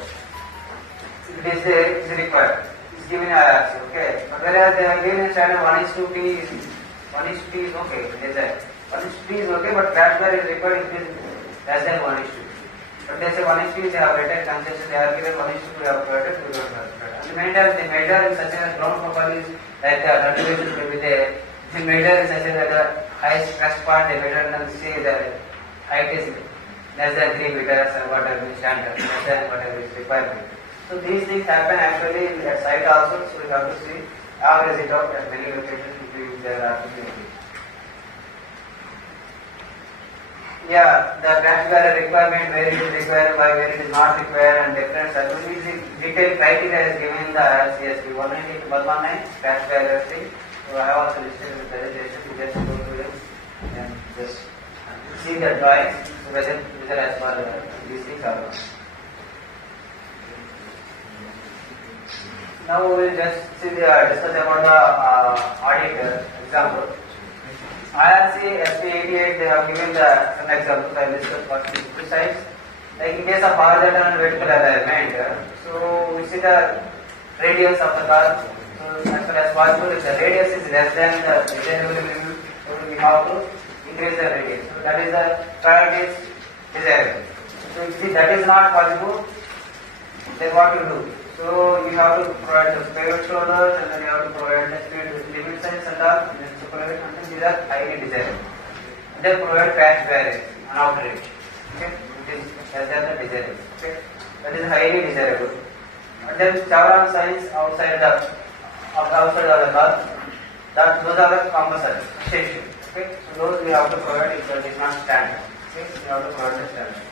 It is required. It's given in IRC, okay. But whereas they have given in standard 1:P, 1:P is okay. It is there. 1:P is okay, but cross barrier is required if it is less than 1:2. But they say 1:3 they have rated concession, they have given 1:2 they have provided, we don't have provided. And many times the measure in such a ground profile is like the cultivation will be there. The measure is such that the highest stress part, they measure and see the height is less than 3 meters or whatever is standard, less than whatever is requirement. So these things happen actually in that site also, so we have to see, average it out at many locations if there are opportunities. Yeah, the branch barrier requirement, where it is required, by where it is not required, and different circumstances. Detailed criteria is given in the CSP 190 to 119 branch barrier thing. So I have also listed in the presentation to just go through it and just see the drawings, so whether as far as these things are not. Now we will just see discuss about the audit example. IRC SP88 they have given some examples. I listed for two sides. Like in case of horizontal and vertical alignment, so we see the radius of the car. So as far as possible, if the radius is less than the designable limit, so we have to increase the radius. So that is the priority is desirable. So if see that is not possible, then what you do? So you have to provide the pivot shoulders, and then you have to provide the speed limit signs and all, and then supervise, and then these are highly desirable. And then provide patch barriers on outer edge. Okay, it is less than the desirable. Okay, that is highly desirable. And then chevron signs outside the car. That those are the compulsory station. Okay, so those we have to provide if that is not standard. Okay, so we have to provide the standard.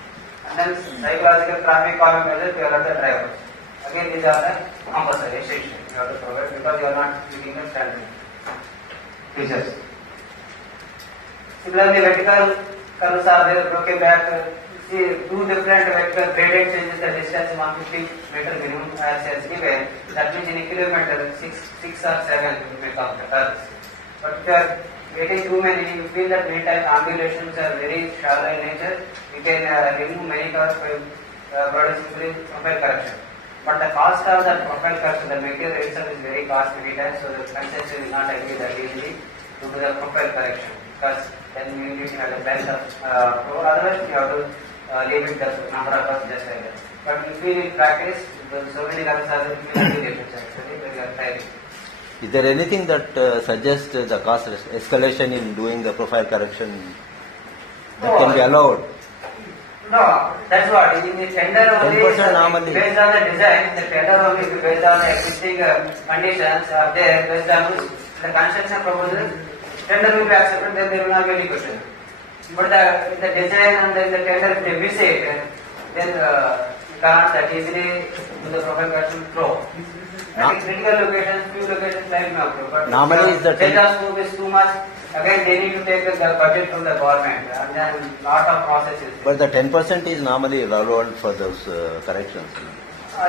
And then psychological traffic calming measures we are the drivers. Again, these are the compulsory restriction you have to provide because you are not meeting the standard features. Similarly, vertical curves are there, broken back. See, two different vertical gradient changes the distance 150 meter minimum as given. That means in a kilometer, 6 or 7 you may count the curves. But if you are getting too many, you feel that many times ambulations are very shallow in nature. You can remove many curves by simply profile correction. But the cost of that profile correction, the material itself is very costly many times, so the concession will not agree that easily to do the profile correction because then you need to have the length of floor, otherwise you have to limit the number of curves just like that. But if we in practice, so many curves are accumulations actually, when you are trying. Is there anything that suggests the cost escalation in doing the profile correction that can be allowed? No, that's what. In the tender only, 10% normally. based on the design, the tender only based on the existing conditions are there, based on the construction proposal, tender will be accepted, then there will not be any question. But the design and then the tender, if they miss it, then you cannot that easily do the profile correction flow. And in critical locations, few locations like now, but Normally is the data scope is too much. Again, they need to take the budget from the government, and then lot of processes. But the 10% is normally relevant for those corrections.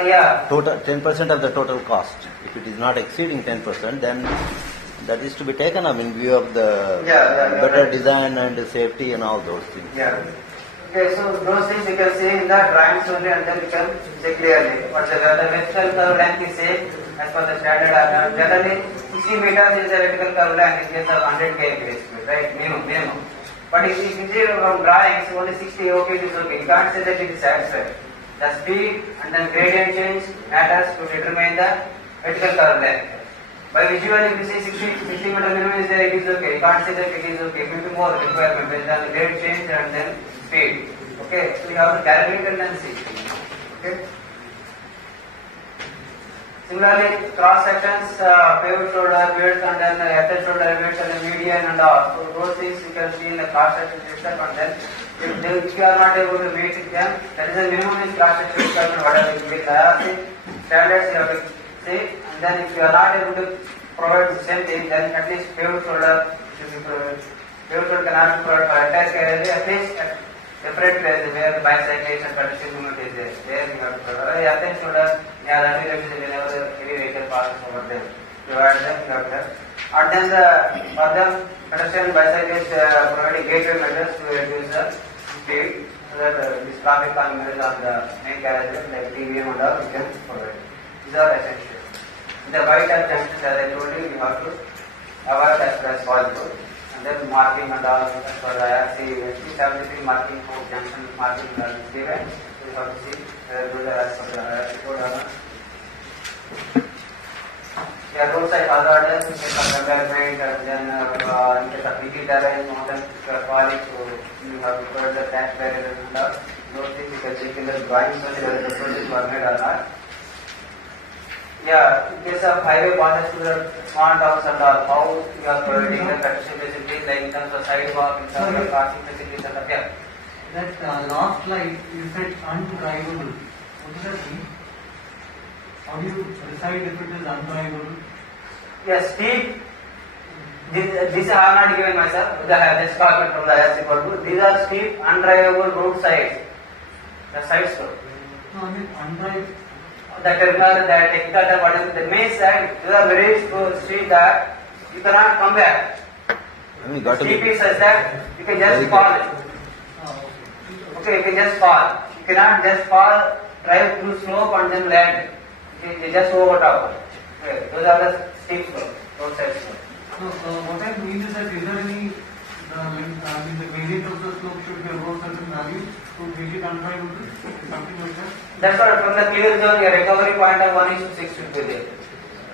Yeah. Total 10% of the total cost. If it is not exceeding 10%, then that is to be taken up in view of the better design and the safety and all those things. Yeah. Okay, so those things you can see in the drawings only, and then you can see clearly. But the vertical curve length is same as per the standard. Generally, 60 meters is the vertical curve length in case of 100 km speed, right? Minimum. But if you see from drawings, only 60, okay, it is okay. You can't say that it is satisfied. The speed and then gradient change matters to determine the vertical curve length. By visually, if you see 60 meter minimum is there, it is okay. You can't say that it is okay. Maybe more requirement based on the grade change and then speed. Okay, so you have to calculate and then see. Okay. Similarly, cross sections, paved shoulder, width, and then ether shoulder, width, and the median, and all. So those things you can see in the cross section itself, and then if you are not able to meet them, that is the minimum is cross section requirement. Whatever you will standards you have to see, and then if you are not able to provide the same thing, then at least paved shoulder should be provided. Paved shoulder cannot be provided for entire carriage, at least different places where the bicyclists and pedestrian movement is there. There you have to provide. Athens should have, yeah, that is whenever the heavy vehicle passes over them. Provide them, you have to have. And then for them, pedestrian bicyclists providing gateway measures to reduce the speed so that this traffic calming measures on the main carriages like TVM and all, we can provide. These are essential. The white at junctions, as I told you, you have to avoid as far as possible. And then marking and all, as for the IRC, 73 marking for junction marking and given. So you have to see whether those are as per the IRC code or not. Yeah, roadside hazards, in case of embarrassment, and then in case of leaky terrain, mountain falling, so you have to put the tax barrier and all. Those things you can check in the drawing, so whether the project was made or not. Yeah, in case of highway passes to the small towns and all, how you are providing the pedestrian facilities, like in terms of sidewalk, in terms of parking facilities and all. Yeah. That last slide, you said undrivable. What does that mean? How do you decide if it is undrivable? Yes, steep. This I have not given myself. I have just copied from the IRC code. These are steep, undrivable road sides. The sides road. No, I mean undrivable. The terminal, the technical term, what is the main side, these are very steep that you cannot come back. I mean, got to Steep be. is such that you can just Very fall. Oh, Okay, you can just fall. You cannot just fall, drive through slope and then land. You just over top. Okay, those are the steep slopes, roadside slopes. okay. So what I mean is that is there any the gradient of the slope should be above certain value to make it undrivable? Something like that? That's what from the clear zone, your recovery point of 1:6 should be there.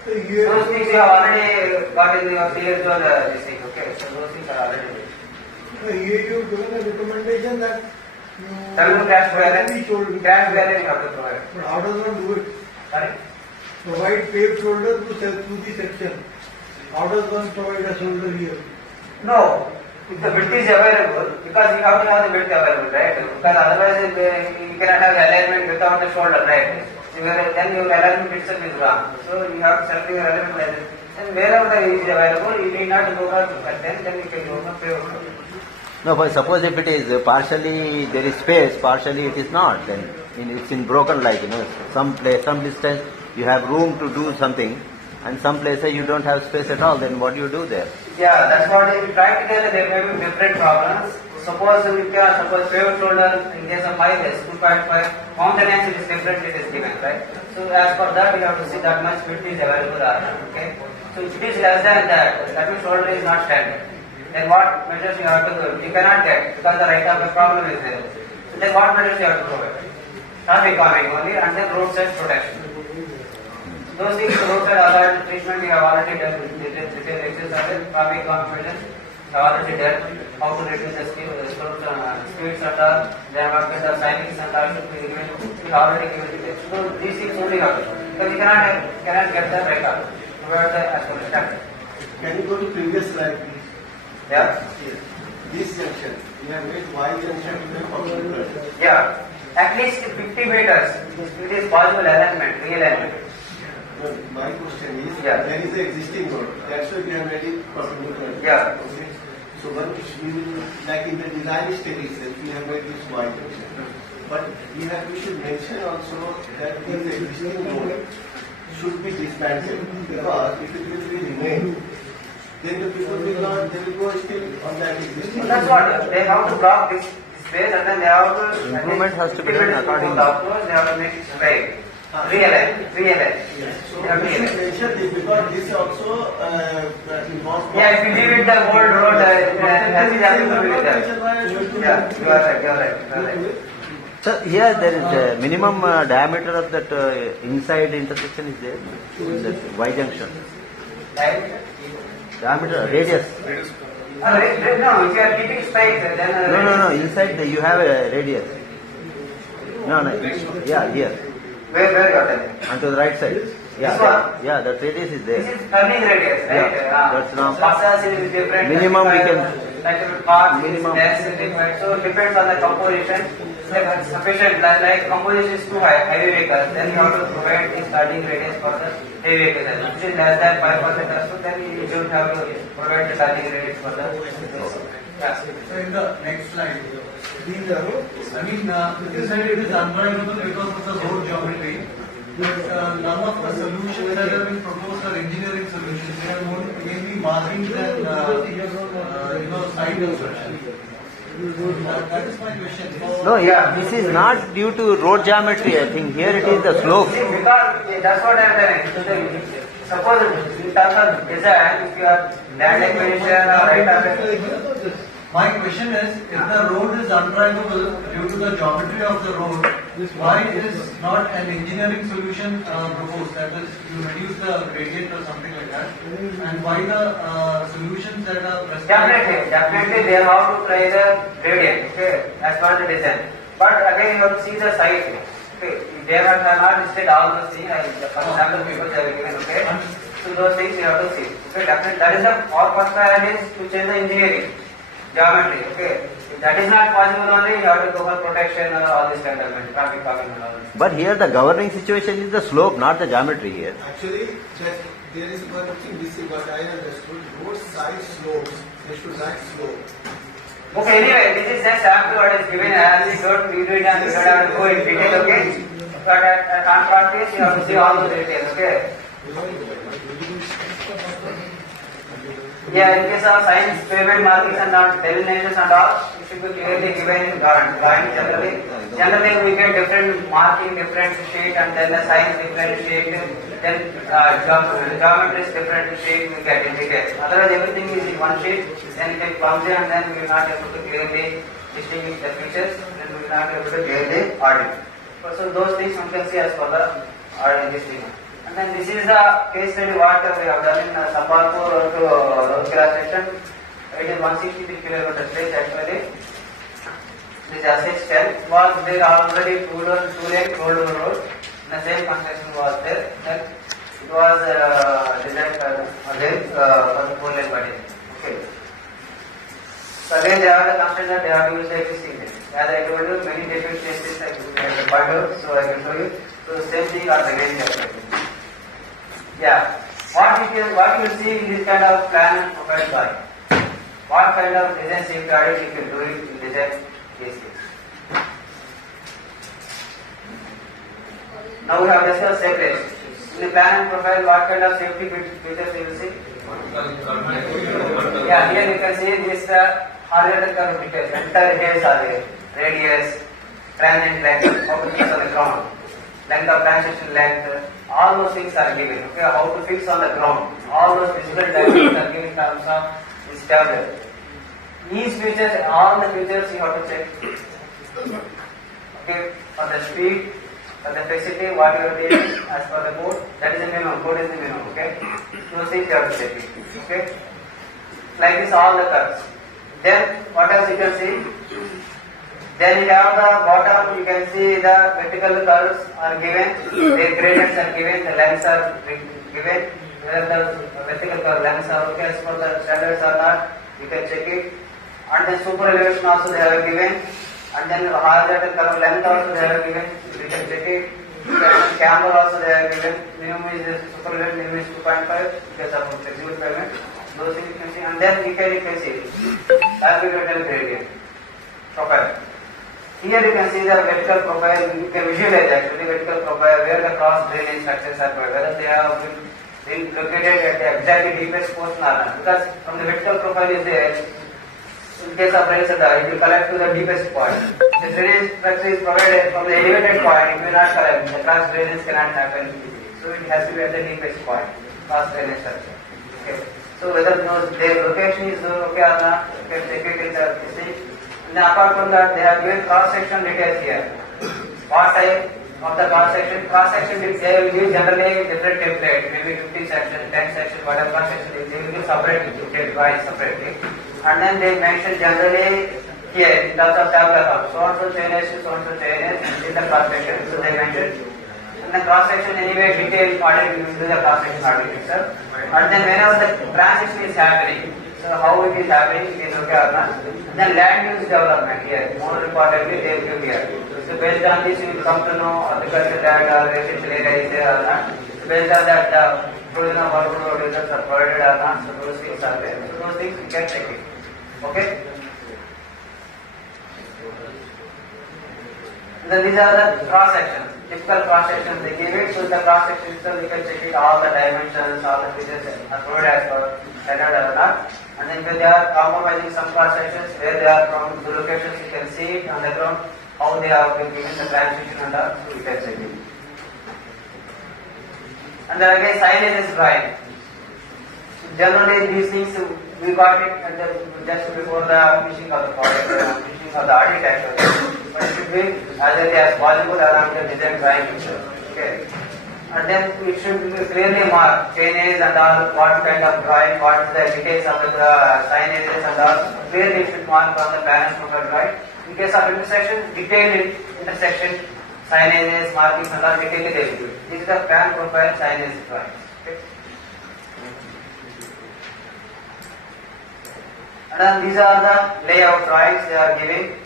So here, Those things you have already got in your clear zone, this thing, okay? So those things are already there. here you've given a recommendation that you Tell me crash provide barrier, shoulder. crash barrier you have to provide. But how does one do it? Sorry? Provide paved shoulder through the section. How does one provide a shoulder here? No, if the width is available, because you have to have the width available, right? Because otherwise you cannot have alignment without the shoulder, right? Then your alignment itself is wrong. So you have to select your alignment like this. And wherever it is available, you need not go for then you can go for paved shoulder. No, but suppose if it is partially there is space, partially it is not, then it's in broken like, some place, some distance you have room to do something, and some places you don't have space at all, then what do you do there? Yeah, that's what practically there may be different problems. Suppose we can suppose paved shoulder in case of highways 2.5, mountainous it is different, it is given, right? So as for that you have to see that much width is available or not, okay? So if it is less than that means shoulder is not standard. Then what measures you have to do? You cannot get because the right of way problem is there. So then what measures you have to provide? Traffic calming only and then roadside protection. Those things, roadside hazard treatment we have already done with detailed exercises, traffic calming measures we have already done, how to reduce the speeds and all, then what kind of signings and all should be given, we have already given details. So these things only have to, because you cannot get the record, provide the as per the standard. Can you go to previous slide, please? Yeah? This junction, we have made Y junction to be popular. Yeah. At least 50 meters, it is possible alignment, realignment. My question is, Yeah. there is an existing road, that's why we have made it perpendicular. Yeah. Okay. So one, we will, like in the design stage itself, we have made this Y junction. But we should mention also that this existing road should be dismantled, because if it will be remained, then the people will not, they will go still on that existing. So that's what they have to block this space and then they have to Improvement has to be done accordingly. They have to make it straight. Realign. Yes. So Yeah, we should realign. mention this because this also involves. Yeah, if you leave it the old road, nothing happens to it there. Yeah, you are right. So here there is a minimum diameter of that inside intersection is there, in that Y junction. Right? Diameter, radius. No, if you are keeping straight, then. No, inside you have a radius. No, yeah, here. Where you are telling? And to the right side. Yeah, This one? yeah, that radius is This there. is turning radius, right? Yeah, that's now- Buses is different. Minimum we can- Like parts is Minimum. less, different. So it depends on the composition. Like sufficient, like composition is too high, heavy vehicles, then you have to provide this starting radius for the heavy vehicles. If it is less than 5% or so, then you don't have to provide the starting radius for the. Yeah. So in the next slide, these arrows. I mean, this side it is undrivable because of the road geometry. None of the solutions that have been proposed are engineering solutions. They are more mainly markings and side construction. That is my question. No, yeah, this is not due to road geometry. I think here it is the slope. See, because that's what I'm telling. Suppose in terms of design, if you have land acquisition or right of way, My question is, if the road is undrivable due to the geometry of the road, why is not an engineering solution proposed? That is, you reduce the gradient or something like that. And why the solutions that are definitely they have to try the gradient, okay, as per the design. But again, you have to see the site. Okay, they have not listed all those things. For example, people they have given, okay. So those things you have to see. Okay, definitely that is the our first priority is to change the engineering. Geometry, okay. If that is not possible only, you have to go for protection or all this kind of traffic calming and all this. But here the governing situation is the slope, not the geometry here. Actually, that there is one thing missing, what I understood, road side slopes, they should not slope. Okay, anyway, this is just sample what is given as we don't read it and we don't have to go in detail, okay. But at practice, you have to see all the details, okay. Yeah, in case of signs, pavement markings and all, delineations and all, it should be clearly given in drawing. Generally we get different marking, different shape, and then the signs different shape, then geometry is different shape we get indicated. Otherwise everything is in one shape, then it will clumsy and then we will not able to clearly distinguish the features, and we will not able to clearly audit. So those things one can see as per the audit this thing. And then this is the case study what we have done in Sambalpur to Rourkela section. It is 163 kilometers stretch actually. This SH10 was there already two-lane road. The same construction was there. Then it was designed for the four-lane body. Okay. So again they have the construction they have used the existing thing. As I told you, many deficiencies I can point out, so I can show you. So the same thing are again there. Yeah. What you see in this kind of plan and profile drawing? What kind of design safeguarding you can do it in design these things? Now we have discussed separate. In the plan and profile, what kind of safety features you will see? Yeah, here you can see this horizontal curve details. Entire details are there. Radius, transient length, how to fix on the ground, length of transition length. All those things are given. Okay, how to fix on the ground. All those physical dimensions are given in terms of this tablet. These features, all the features you have to check. Okay, for the speed, for the flexibility, what you are taking as per the code, that is the minimum. Code is the minimum. Okay, those things you have to check. Okay, like this, all the curves. Then what else you can see? Then you have the bottom, you can see the vertical curves are given, their gradients are given, the lengths are given, whether the vertical curve lengths are okay as per the standards or not, you can check it. And then super elevation also they have given, and then horizontal curve length also they have given, you can check it. Camber also they have given, minimum is super elevation, minimum is 2.5 because of flexible payment. Those things you can see, and then you can see vertical gradient profile. Here you can see the vertical profile, you can visualize actually vertical profile where the cross drainage structures are provided, whether they have been located at the exactly deepest portion or not. Because from the vertical profile is there, in case of rain, it will collect to the deepest point. The drainage structure is provided from the elevated point, it will not collect, the cross drainage cannot happen easily. So it has to be at the deepest point, cross drainage structure. Okay. So whether their location is okay or not, you can check it in the thing. And apart from that, they have given cross-section details here. What type of the cross-section? Cross-section they will give generally different template, maybe 50 sections, 10 sections, whatever cross-section they will give separate, divide separately. And then they mention generally here in terms of tabular form, so-and-so chainage to so-and-so chainage in the cross-section. So they mentioned. And the cross-section anyway detailed audit, you will do the cross-section audit itself. And then whenever the transition is happening, so how it is happening, it is okay or not. And then land use development here, more importantly they will give here. So based on this you will come to know agriculture land or residential area is there or not. So based on that provision of work road results are provided or not, so those things are there. So those things you can check it. Okay? Then these are the cross sections, typical cross sections they give it. So the cross section itself you can check it, all the dimensions, all the features are provided as per standard or not. And then when they are compromising some cross sections, where they are from, the locations you can see it on the ground, how they have been given the transmission and all, so you can check it. And then again signage is drawing. Generally these things we got it at the, just before the finishing of the project, finishing of the audit actually. But it should be as early as possible along the design drawing itself. Okay. And then it should be clearly marked chainage and all, what kind of drawing, what is the details of the signages and all. Clearly it should mark on the panel profile drawing. In case of intersection, detailed intersection, signages, markings and all detailed they will do. This is the pan profile signage drawing. Okay. And then these are the layout drawings they are giving,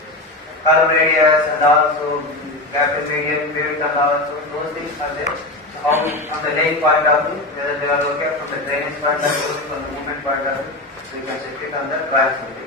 curve radius and also gap in median, width and also those things are there. So how from the laying point of view, whether they are okay from the drainage point of view, from the movement point of view, so you can check it on the drawings only.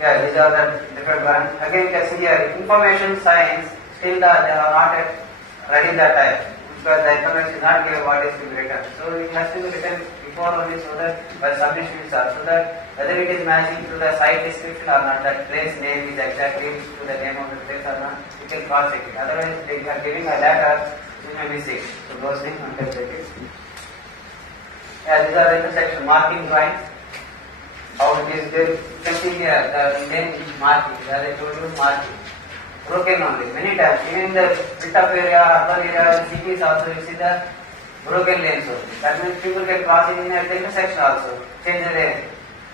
Yeah, these are the different drawings. Again you can see here, information signs, still they are not yet ready that time, because the information is not given what is to be written. So it has to be written before only, so that by submission itself, so that whether it is matching to the site description or not, that place name is exactly to the name of the place or not, you can cross check it. Otherwise, they are giving a letter, you may be sick. So those things you can check it. Yeah, these are intersection marking drawings. How it is there, you can see here the name is marking, as I told you, marking. Broken only, many times. Even in the built-up area, urban area, cities also, you see the broken lanes only. That means people get crossing in at the intersection also. Change the lane.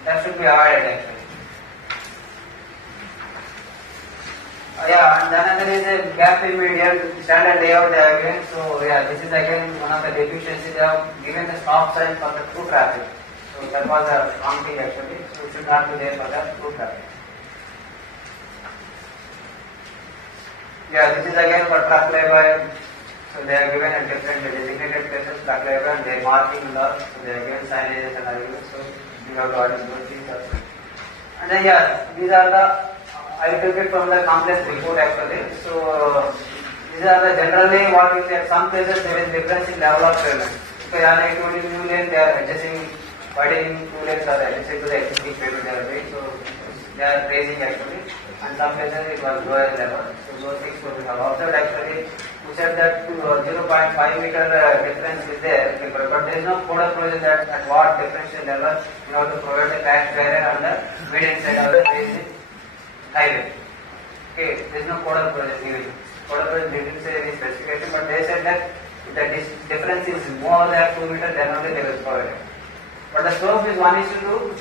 That should be avoided actually. Yeah, and then there is a gap in median standard layout they have given. So yeah, this is again one of the deficiencies. They have given the stop sign for the through traffic. So that was a wrong thing actually. So it should not be there for the through traffic. Yeah, this is again for truck labor. So they are given a different designated places, truck labor, and they are marking and all. So they are given signages and all. So you have to order those things also. And then yeah, these are the, I took it from the complex report actually. So these are the generally what we say, some places there is difference in level of payment. Okay, and I told you new lane they are adjusting, widening new lanes are adjusting to the existing payment they are doing. So they are raising actually. And some places it was lower level. So those things we have observed actually. We said that 0.5 meter difference is there, but there is no code of provision that at what differential level you have to provide the cash barrier on the median side of the highway. Okay, there is no code of provision given. Code of provision didn't say any specification, but they said that if the difference is more than 2 meters, then only they will provide it. But the slope is 1:2.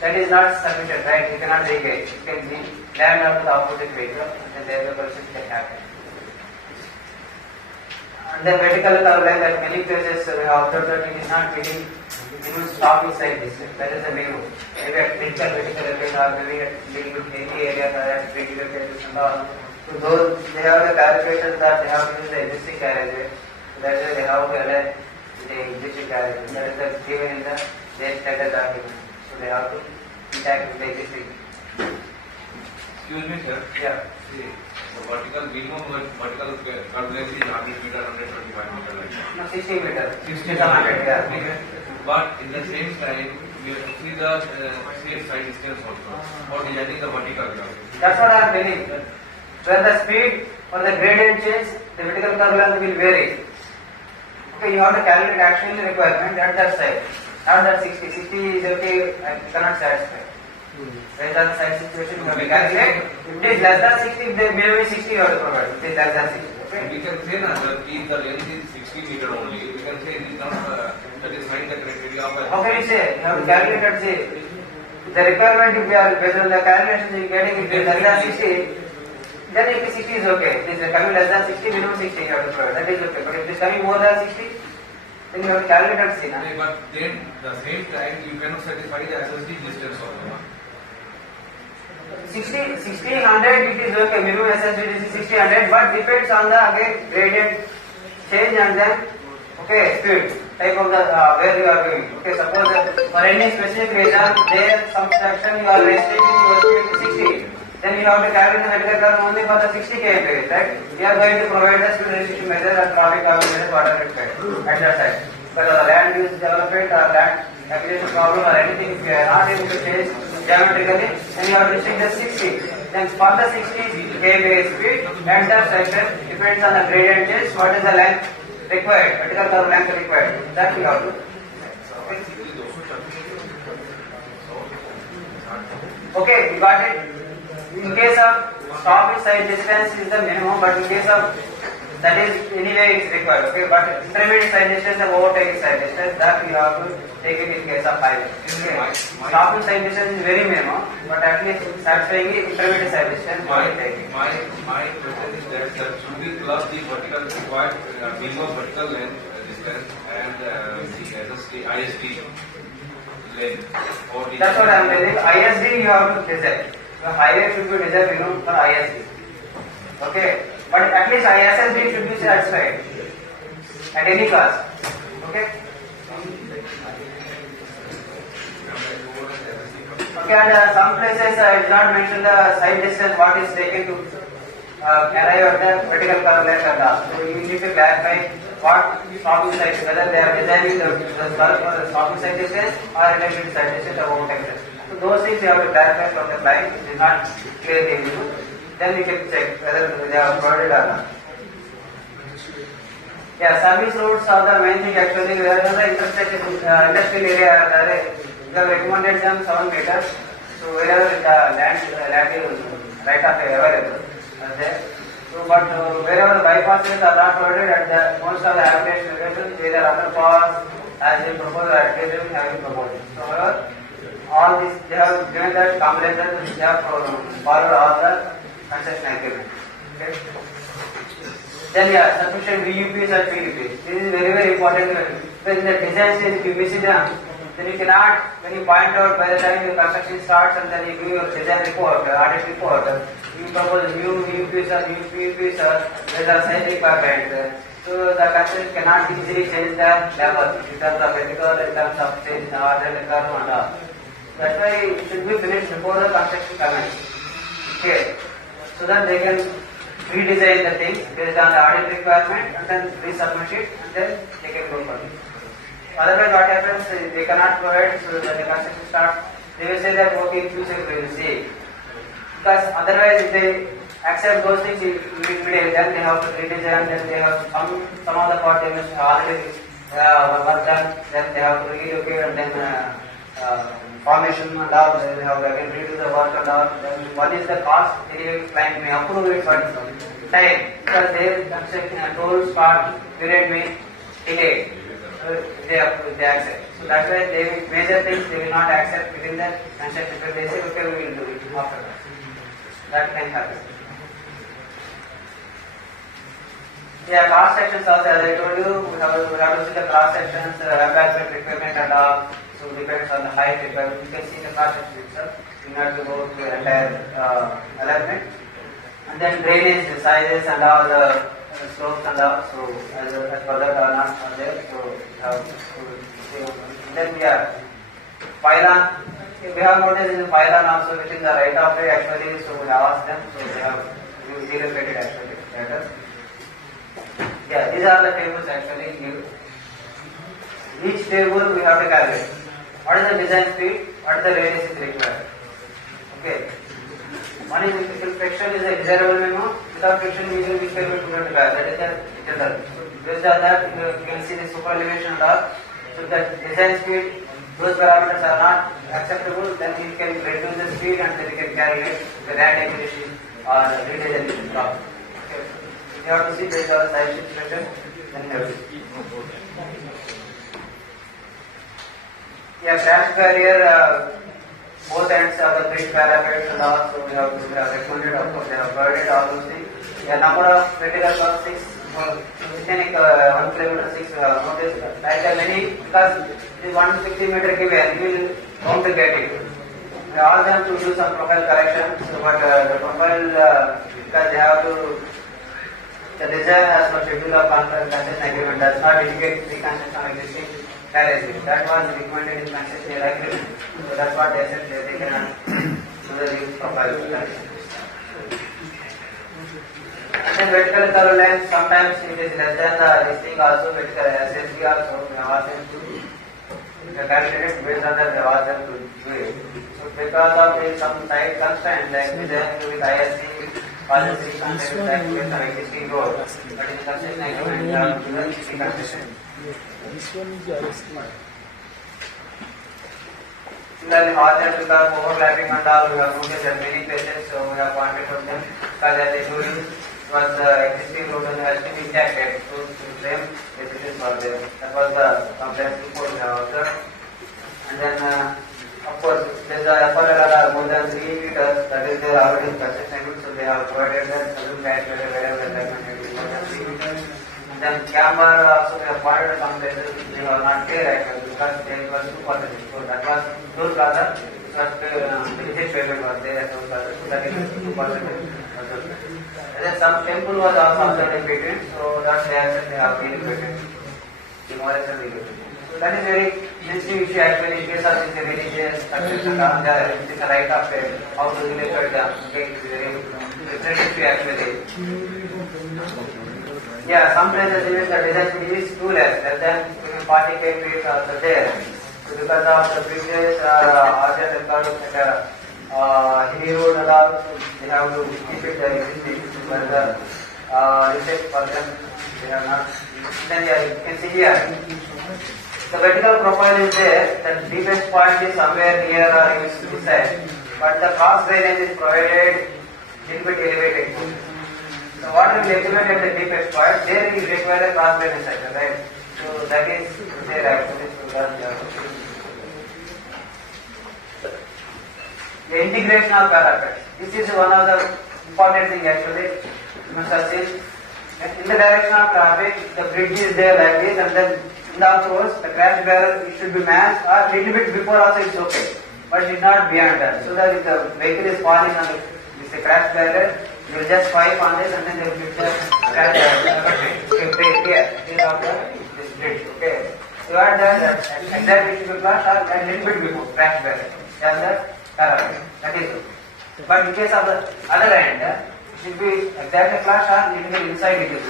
That is not sufficient, right? You cannot take it. You can land out to the opposite vehicle, and there the collision can happen. And the vertical curve line, that many places we have observed that it is not meeting minimum stop inside this. That is the minimum. Maybe at critical vertical line or maybe at little bit any area that critical places and all. So those they have the calculations that they have to use the existing carriageway. So that is why they have to align the existing carriageway. That is the given in the standard document. So they have to intact with the existing. Excuse me, sir. Yeah. See, the vertical minimum vertical curve length is 100 meter, 125 meter like that. No, 60 meters. 60 100, yeah. Okay. But in the same time, we have to see the same side distance also for designing the vertical curve. That's what I am telling. When the speed or the gradient change, the vertical curve length will vary. Okay, you have to calculate actual requirement at that side. Not that 60. 60 is okay, I cannot satisfy. Based on the side situation, you have to calculate. If it is less than 60, then minimum 60 you have to provide. If it is less than 60. Okay? We can say that if the length is 60 meter only, we can say it is not satisfying the criteria of How can you say? You have to calculate and say. The requirement, if you are based on the calculations you are getting, if it is less than 60, then if 60 is okay. If it is coming less than 60, minimum 60 you have to provide. That is okay. But if it is coming more than 60, then you have to calculate and see. Okay, but then the same time you cannot satisfy the SSD distance also. 60, 100 it is okay, minimum SSD is 60, 100, but depends on the again gradient change and then okay speed type of the where you are going. Okay, suppose for any specific reason there some section you are restricting your speed to 60. then you have to calculate the vertical curve only for the 60 km, right? We are going to provide the speed restriction measure and traffic calculated water required at that side. But the land use development or land acquisition problem or anything, if you are not able to change geometrically, then you have to restrict the 60. Then for the 60 km speed, at that section depends on the gradient change, what is the length required, vertical curve length required. That we have to. Okay, you got it? In case of stoppage side distance is the minimum, but in case of that is anyway it's required. Okay, but intermediate side distance and overtaking side distance, that we have to take it in case of highway. Okay. Stopping side distance is very minimum, but at least satisfying intermediate side distance we are taking. My question is that should we plus the vertical required minimum vertical length distance and the ISD length? Or That's what I am telling. ISD you have to design. The highway should be designed minimum for ISD. Okay, but at least ISSD should be satisfied at any cost. Okay. Okay, and some places I did not mention the side distance what is taken to arrive at the vertical curve length and all. So you need to clarify what stopping side, whether they are designing the curve for the stopping side distance or related to side distance or overtaking. So those things you have to clarify from the client. It is not clearly in you. Then we can check whether they are provided or not. Yeah, service roads are the main thing actually. Where the intersection, industrial area, we have recommended them 7 meters. So wherever the land is right of way available, there. So, but wherever the bypasses are not provided at the most of the habitation locations, either underpass as they propose or addition have been proposed. So, however, all this they have given that combination, they have followed all the construction agreement. Okay. Then sufficient VUPs or PUPs. This is very very important. When the design stage if you miss it, then you cannot, when you point out by the time the construction starts and then you give your design report, audit report, you propose new VUPs or new PUPs or there are size requirements. So the construction cannot easily change the level in terms of vertical, in terms of change the order, the curve and all. That's why it should be finished before the construction commences. Okay. So that they can redesign the things based on the audit requirement and then resubmit it and then they can go for it. Otherwise what happens, they cannot provide, so that the construction starts, they will say that okay, in future we will see. Because otherwise if they accept those things immediately, then they have to redesign, then they have some of the part they must already work done, then they have to relocate and then formation and all, they have again redo the work and all. Then what is the cost? The client may approve it for time because their construction toll start period may delay. They accept. So that's why they will, major things they will not accept within the construction period. They say okay, we will do it after that. That can happen. Yeah, cross sections also, as I told you, we have to see the cross sections, embankment requirement and all. So depends on the height requirement. You can see the cross section itself. You have to go to the entire alignment. And then drainage sizes and all the slopes and all. So as per that are not there. So then we have pylon. We have noticed in the pylon also within the right of way actually. So we have asked them. So they have relocated actually later. Yeah, these are the tables actually given. Each table we have to calculate. What is the design speed? What is the radius is required? Okay. One is if friction is a desirable minimum. Without friction, we will be able to get that is the general. Based on that, you can see the super elevation and all. So the design speed, those parameters are not acceptable, then we can reduce the speed and then we can calculate the land acquisition or redesign problem. Okay. You have to see based on the size situation, then you have to. Yeah, crash barrier, both ends of the bridge parapets and all, so we have recommended, of course, they have provided all those things. Yeah, number of vertical curve 6, scenic 1 kilometer 6, notice like many, because this 160 meter given, we will bound to get it. We ask them to do some profile correction, so but the profile, because they have to, the design has no schedule of concession agreement, does not indicate the concession of existing carriages. That was recommended in concession agreement. So that's what they said, they cannot do the new profile. And then vertical color line, sometimes it is less than this thing also, vertical SSD also, we have asked them to calculate based on that, we have asked them to do it. So because of some side constraint, like design with ISC, policy, constraint, like with some existing road, but in construction agreement, we have given existing construction. Similarly, horizontal because overlapping and all, we have noticed that many places, so we have pointed out them because as I told you, was the existing road and has been impacted, so same decisions were there. That was the complaint report we have observed. And then, of course, there's a FRLR more than 3 meters, that is there already in construction, so they have provided that saloon patch wherever the recommended is more than 3 meters. And then camber also we have pointed some places they were not there actually because they were 2%. So that was those plaza, it was visit payment was there at those plaza, so that is 2%. And then some temple was also observed in between, so that's the answer they have been between. Demolition related. So that is very sensitive issue actually in case of this religious construction on the it is a right of way, how to relate to the okay, it is very sensitive issue actually. Yeah, some places even the design is too less than 40 feet also there. So because of the bridges or other records like heavy road and all, so they have to keep it existing. But the research for them, they have not. Then yeah, you can see here, the vertical profile is there, the deepest point is somewhere near or this side, but the cross drainage is provided little bit elevated. So water will accumulate at the deepest point, there you require a cross drainage section, right? So that is there actually. So the integration of parapets. This is one of the important thing actually. You must have seen. In the direction of traffic, the bridge is there like this, and then in the approach, the crash barrier it should be matched or little bit before also it's okay, but it's not beyond that. So that if the vehicle is falling on the crash barrier, you will just swipe on this and then they will fix the crash barrier. Here after this bridge, okay. So at that exactly should be flush or a little bit before crash barrier. That's the parapet. That is it. But in case of the other end, it should be exactly flush or little bit inside it is.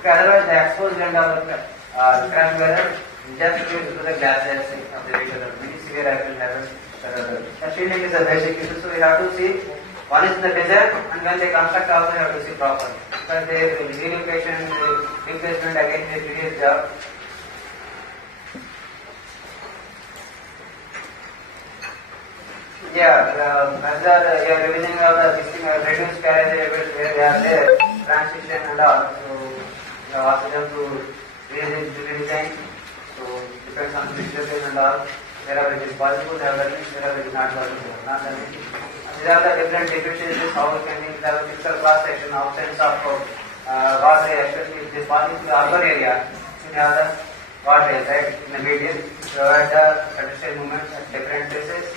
Okay, otherwise the exposed end of the crash barrier just due to the gases of the vehicle. Many severe accidents happen. The shielding is a basic issue, so we have to see. One is in the desert, and when they construct also you have to see properly. Because they relocation, replacement again is a tedious job. Yeah, as you are reviewing of the system, reduced carriage levels where they are there, transition and all. So you have asked them to redesign. So depends on the situation and all. Wherever it is possible, they are learning. Wherever it is not possible, they are not learning. These are the different deficiencies. How we can have a physical cross section, absence of guardrail, especially if this falling to the urban area. You have the guardrail right in the median. Provide the pedestrian movements at different places.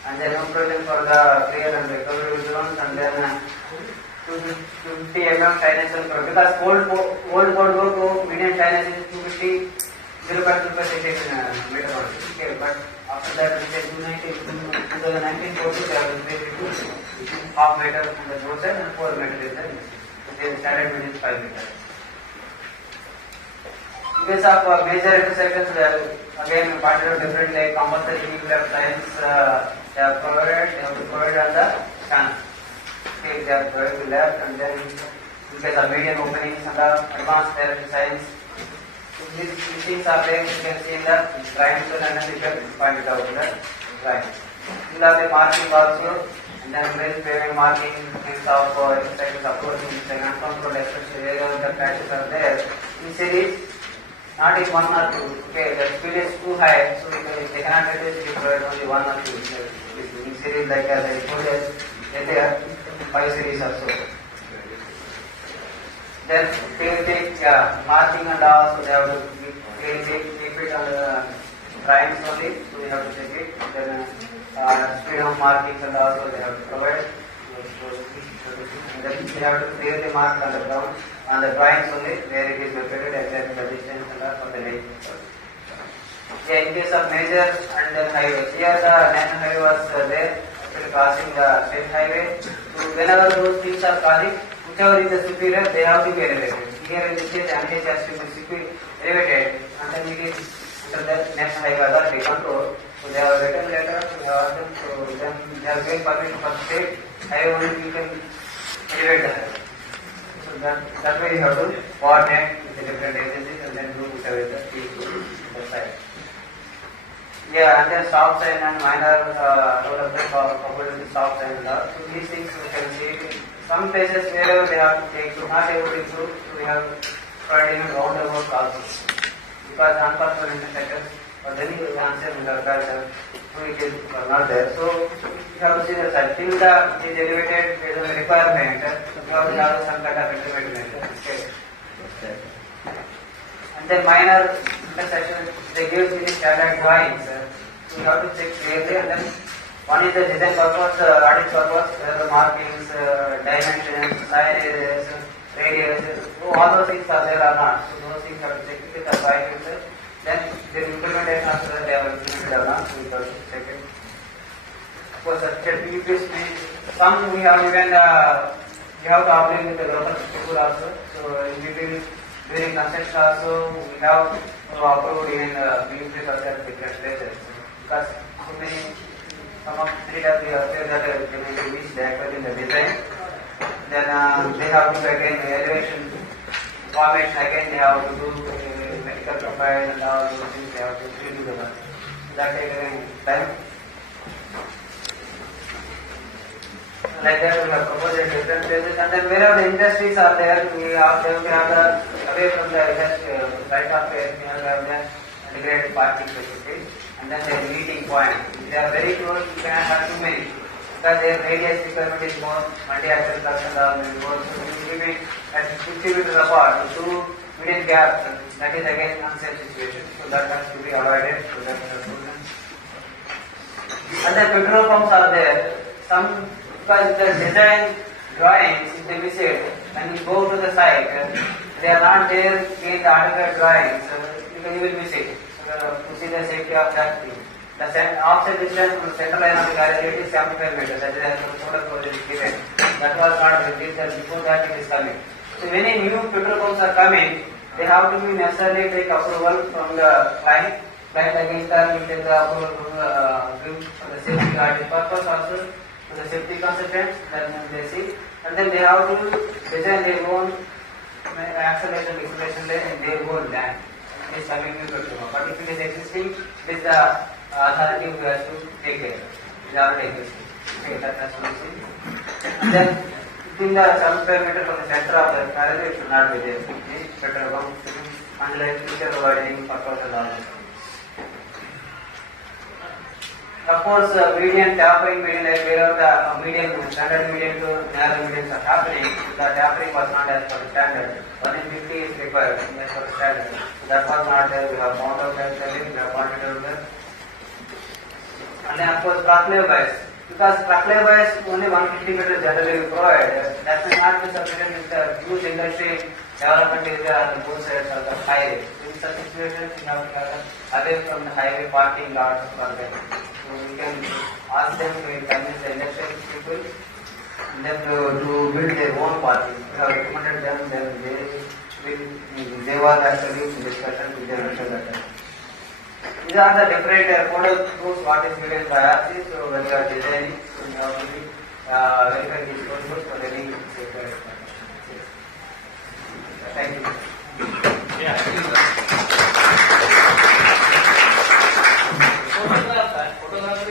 And then no problem for the clear and recovery zones, and then 250 mm sinus because old code book median sinus is 250 0.25 meter. Okay, but after that we say 2019 code they have increased it to half meter on the road side and 4 meter is the standard mean is 5 meter. In case of major intersections, again we pointed out different like compulsory left lines. They have to provide on the scan. Okay, they have provided the left, and then in case of median openings and the advanced therapy science. So these things are there, you can see in the drawings and then you can find it out in the drawings. These are the marking also, and then place payment marking, things of exercises approaching, second control, especially wherever the patches are there. In series, not in 1 or 2. Okay, the speed is too high, so they cannot reduce it, you provide only 1 or 2. In series like as I told you, there are 5 series also. Then they will take marking and all, so they have to keep it on the drawings only, so they have to take it. Then speed of markings and also they have to provide. Then they have to clearly mark on the ground, on the drawings only, where it is located, exactly the distance and all for the lane. Yeah, in case of major and then highway, here the national highway was there, actually crossing the state highway. So whenever those things are crossing, you whichever is the superior, they have to be elevated. Here in this case, MDH has to be elevated, and then it is under the National Highway Authority control. So they have written letter, we have asked them, so then they have given permission for state highway only you can elevate the highway. So that way you have to coordinate with the different agencies and then do whichever is the key to the site. Yeah, and then stop sign and minor development coupled with stop sign and all. So these things we can see. Some places wherever they have to take to not able to improve, so we have tried even roundabout also. Because unfortunate intersections, or then you answer in the it is not there. So you have to see the site. Till the is elevated, there is a requirement. You have to have some kind of intermediate measure. Okay. And then minor intersections, they give me the standard drawings. So you have to check clearly, and then one is the design purpose, audit purpose, the markings, dimensions, sizes, radius, so all those things are there or not. So those things have to check it with the right user. Then the implementation after that they have implemented or not, so we have to check it. Of course, some we have even we have to apply with the local people also. So in between during construction also we have approved in military culture different places because so many some of the data we have said that they may reach the actual in the design. Then they have to again the elevation formation again they have to do medical profile and all those things they have to redo the work. That takes time. Like that we have proposed at different places, and then wherever the industries are there, we have them to have the away from the industry, right of way, we have the integrated parking facilities, and then the meeting point. If they are very close, you cannot have too many, because their radius requirement is more, multi-axis construction are more, so we give it at 50 meters apart, so two middle gaps, that is again unsafe situation, so that has to be avoided, so that is a problem. And then petrol pumps are there, some because the design drawings, if they miss it, when you go to the site, they are not there in the article drawings, you will miss it. To see the safety of that thing. The offset distance from the center line of the garage is 75 meters, that is as the total code is given. That was not registered before that it is coming. So when any new petrol pumps are coming, they have to be necessarily take approval from the client. Client against that will take the approval from the safety audit purpose also. To the safety consultants, then they see, and then they have to design their own acceleration, acceleration lane in their own land. It is coming new petrol. But if it is existing, it is the authority who has to take care. It is already existing. Okay, that has to be seen. And then within the 75 meter from the center of the carriage, it should not be there. This petrol pump, unlike future widening purpose and all this. Of course, median tapering, median like wherever the median, standard median to narrow medians are happening, the tapering was not as per the standard. 1 in 50 is required as per the standard. So that was not there. We have found out that we have pointed out that. And then of course, truck-lay bias. Because truck-lay bias only 150 meters generally we provide. That may not be sufficient if the huge industry development is there on the both sides of the highway. In such situations, you have to have away from the highway parking lots for them. So we can ask them to convince the industrial people and then to build their own parking. We have recommended them, then they were actually in discussion with their industrial. These are the different code rules what is given by RC. So when you are designing, so you have to verify these code rules for any sector.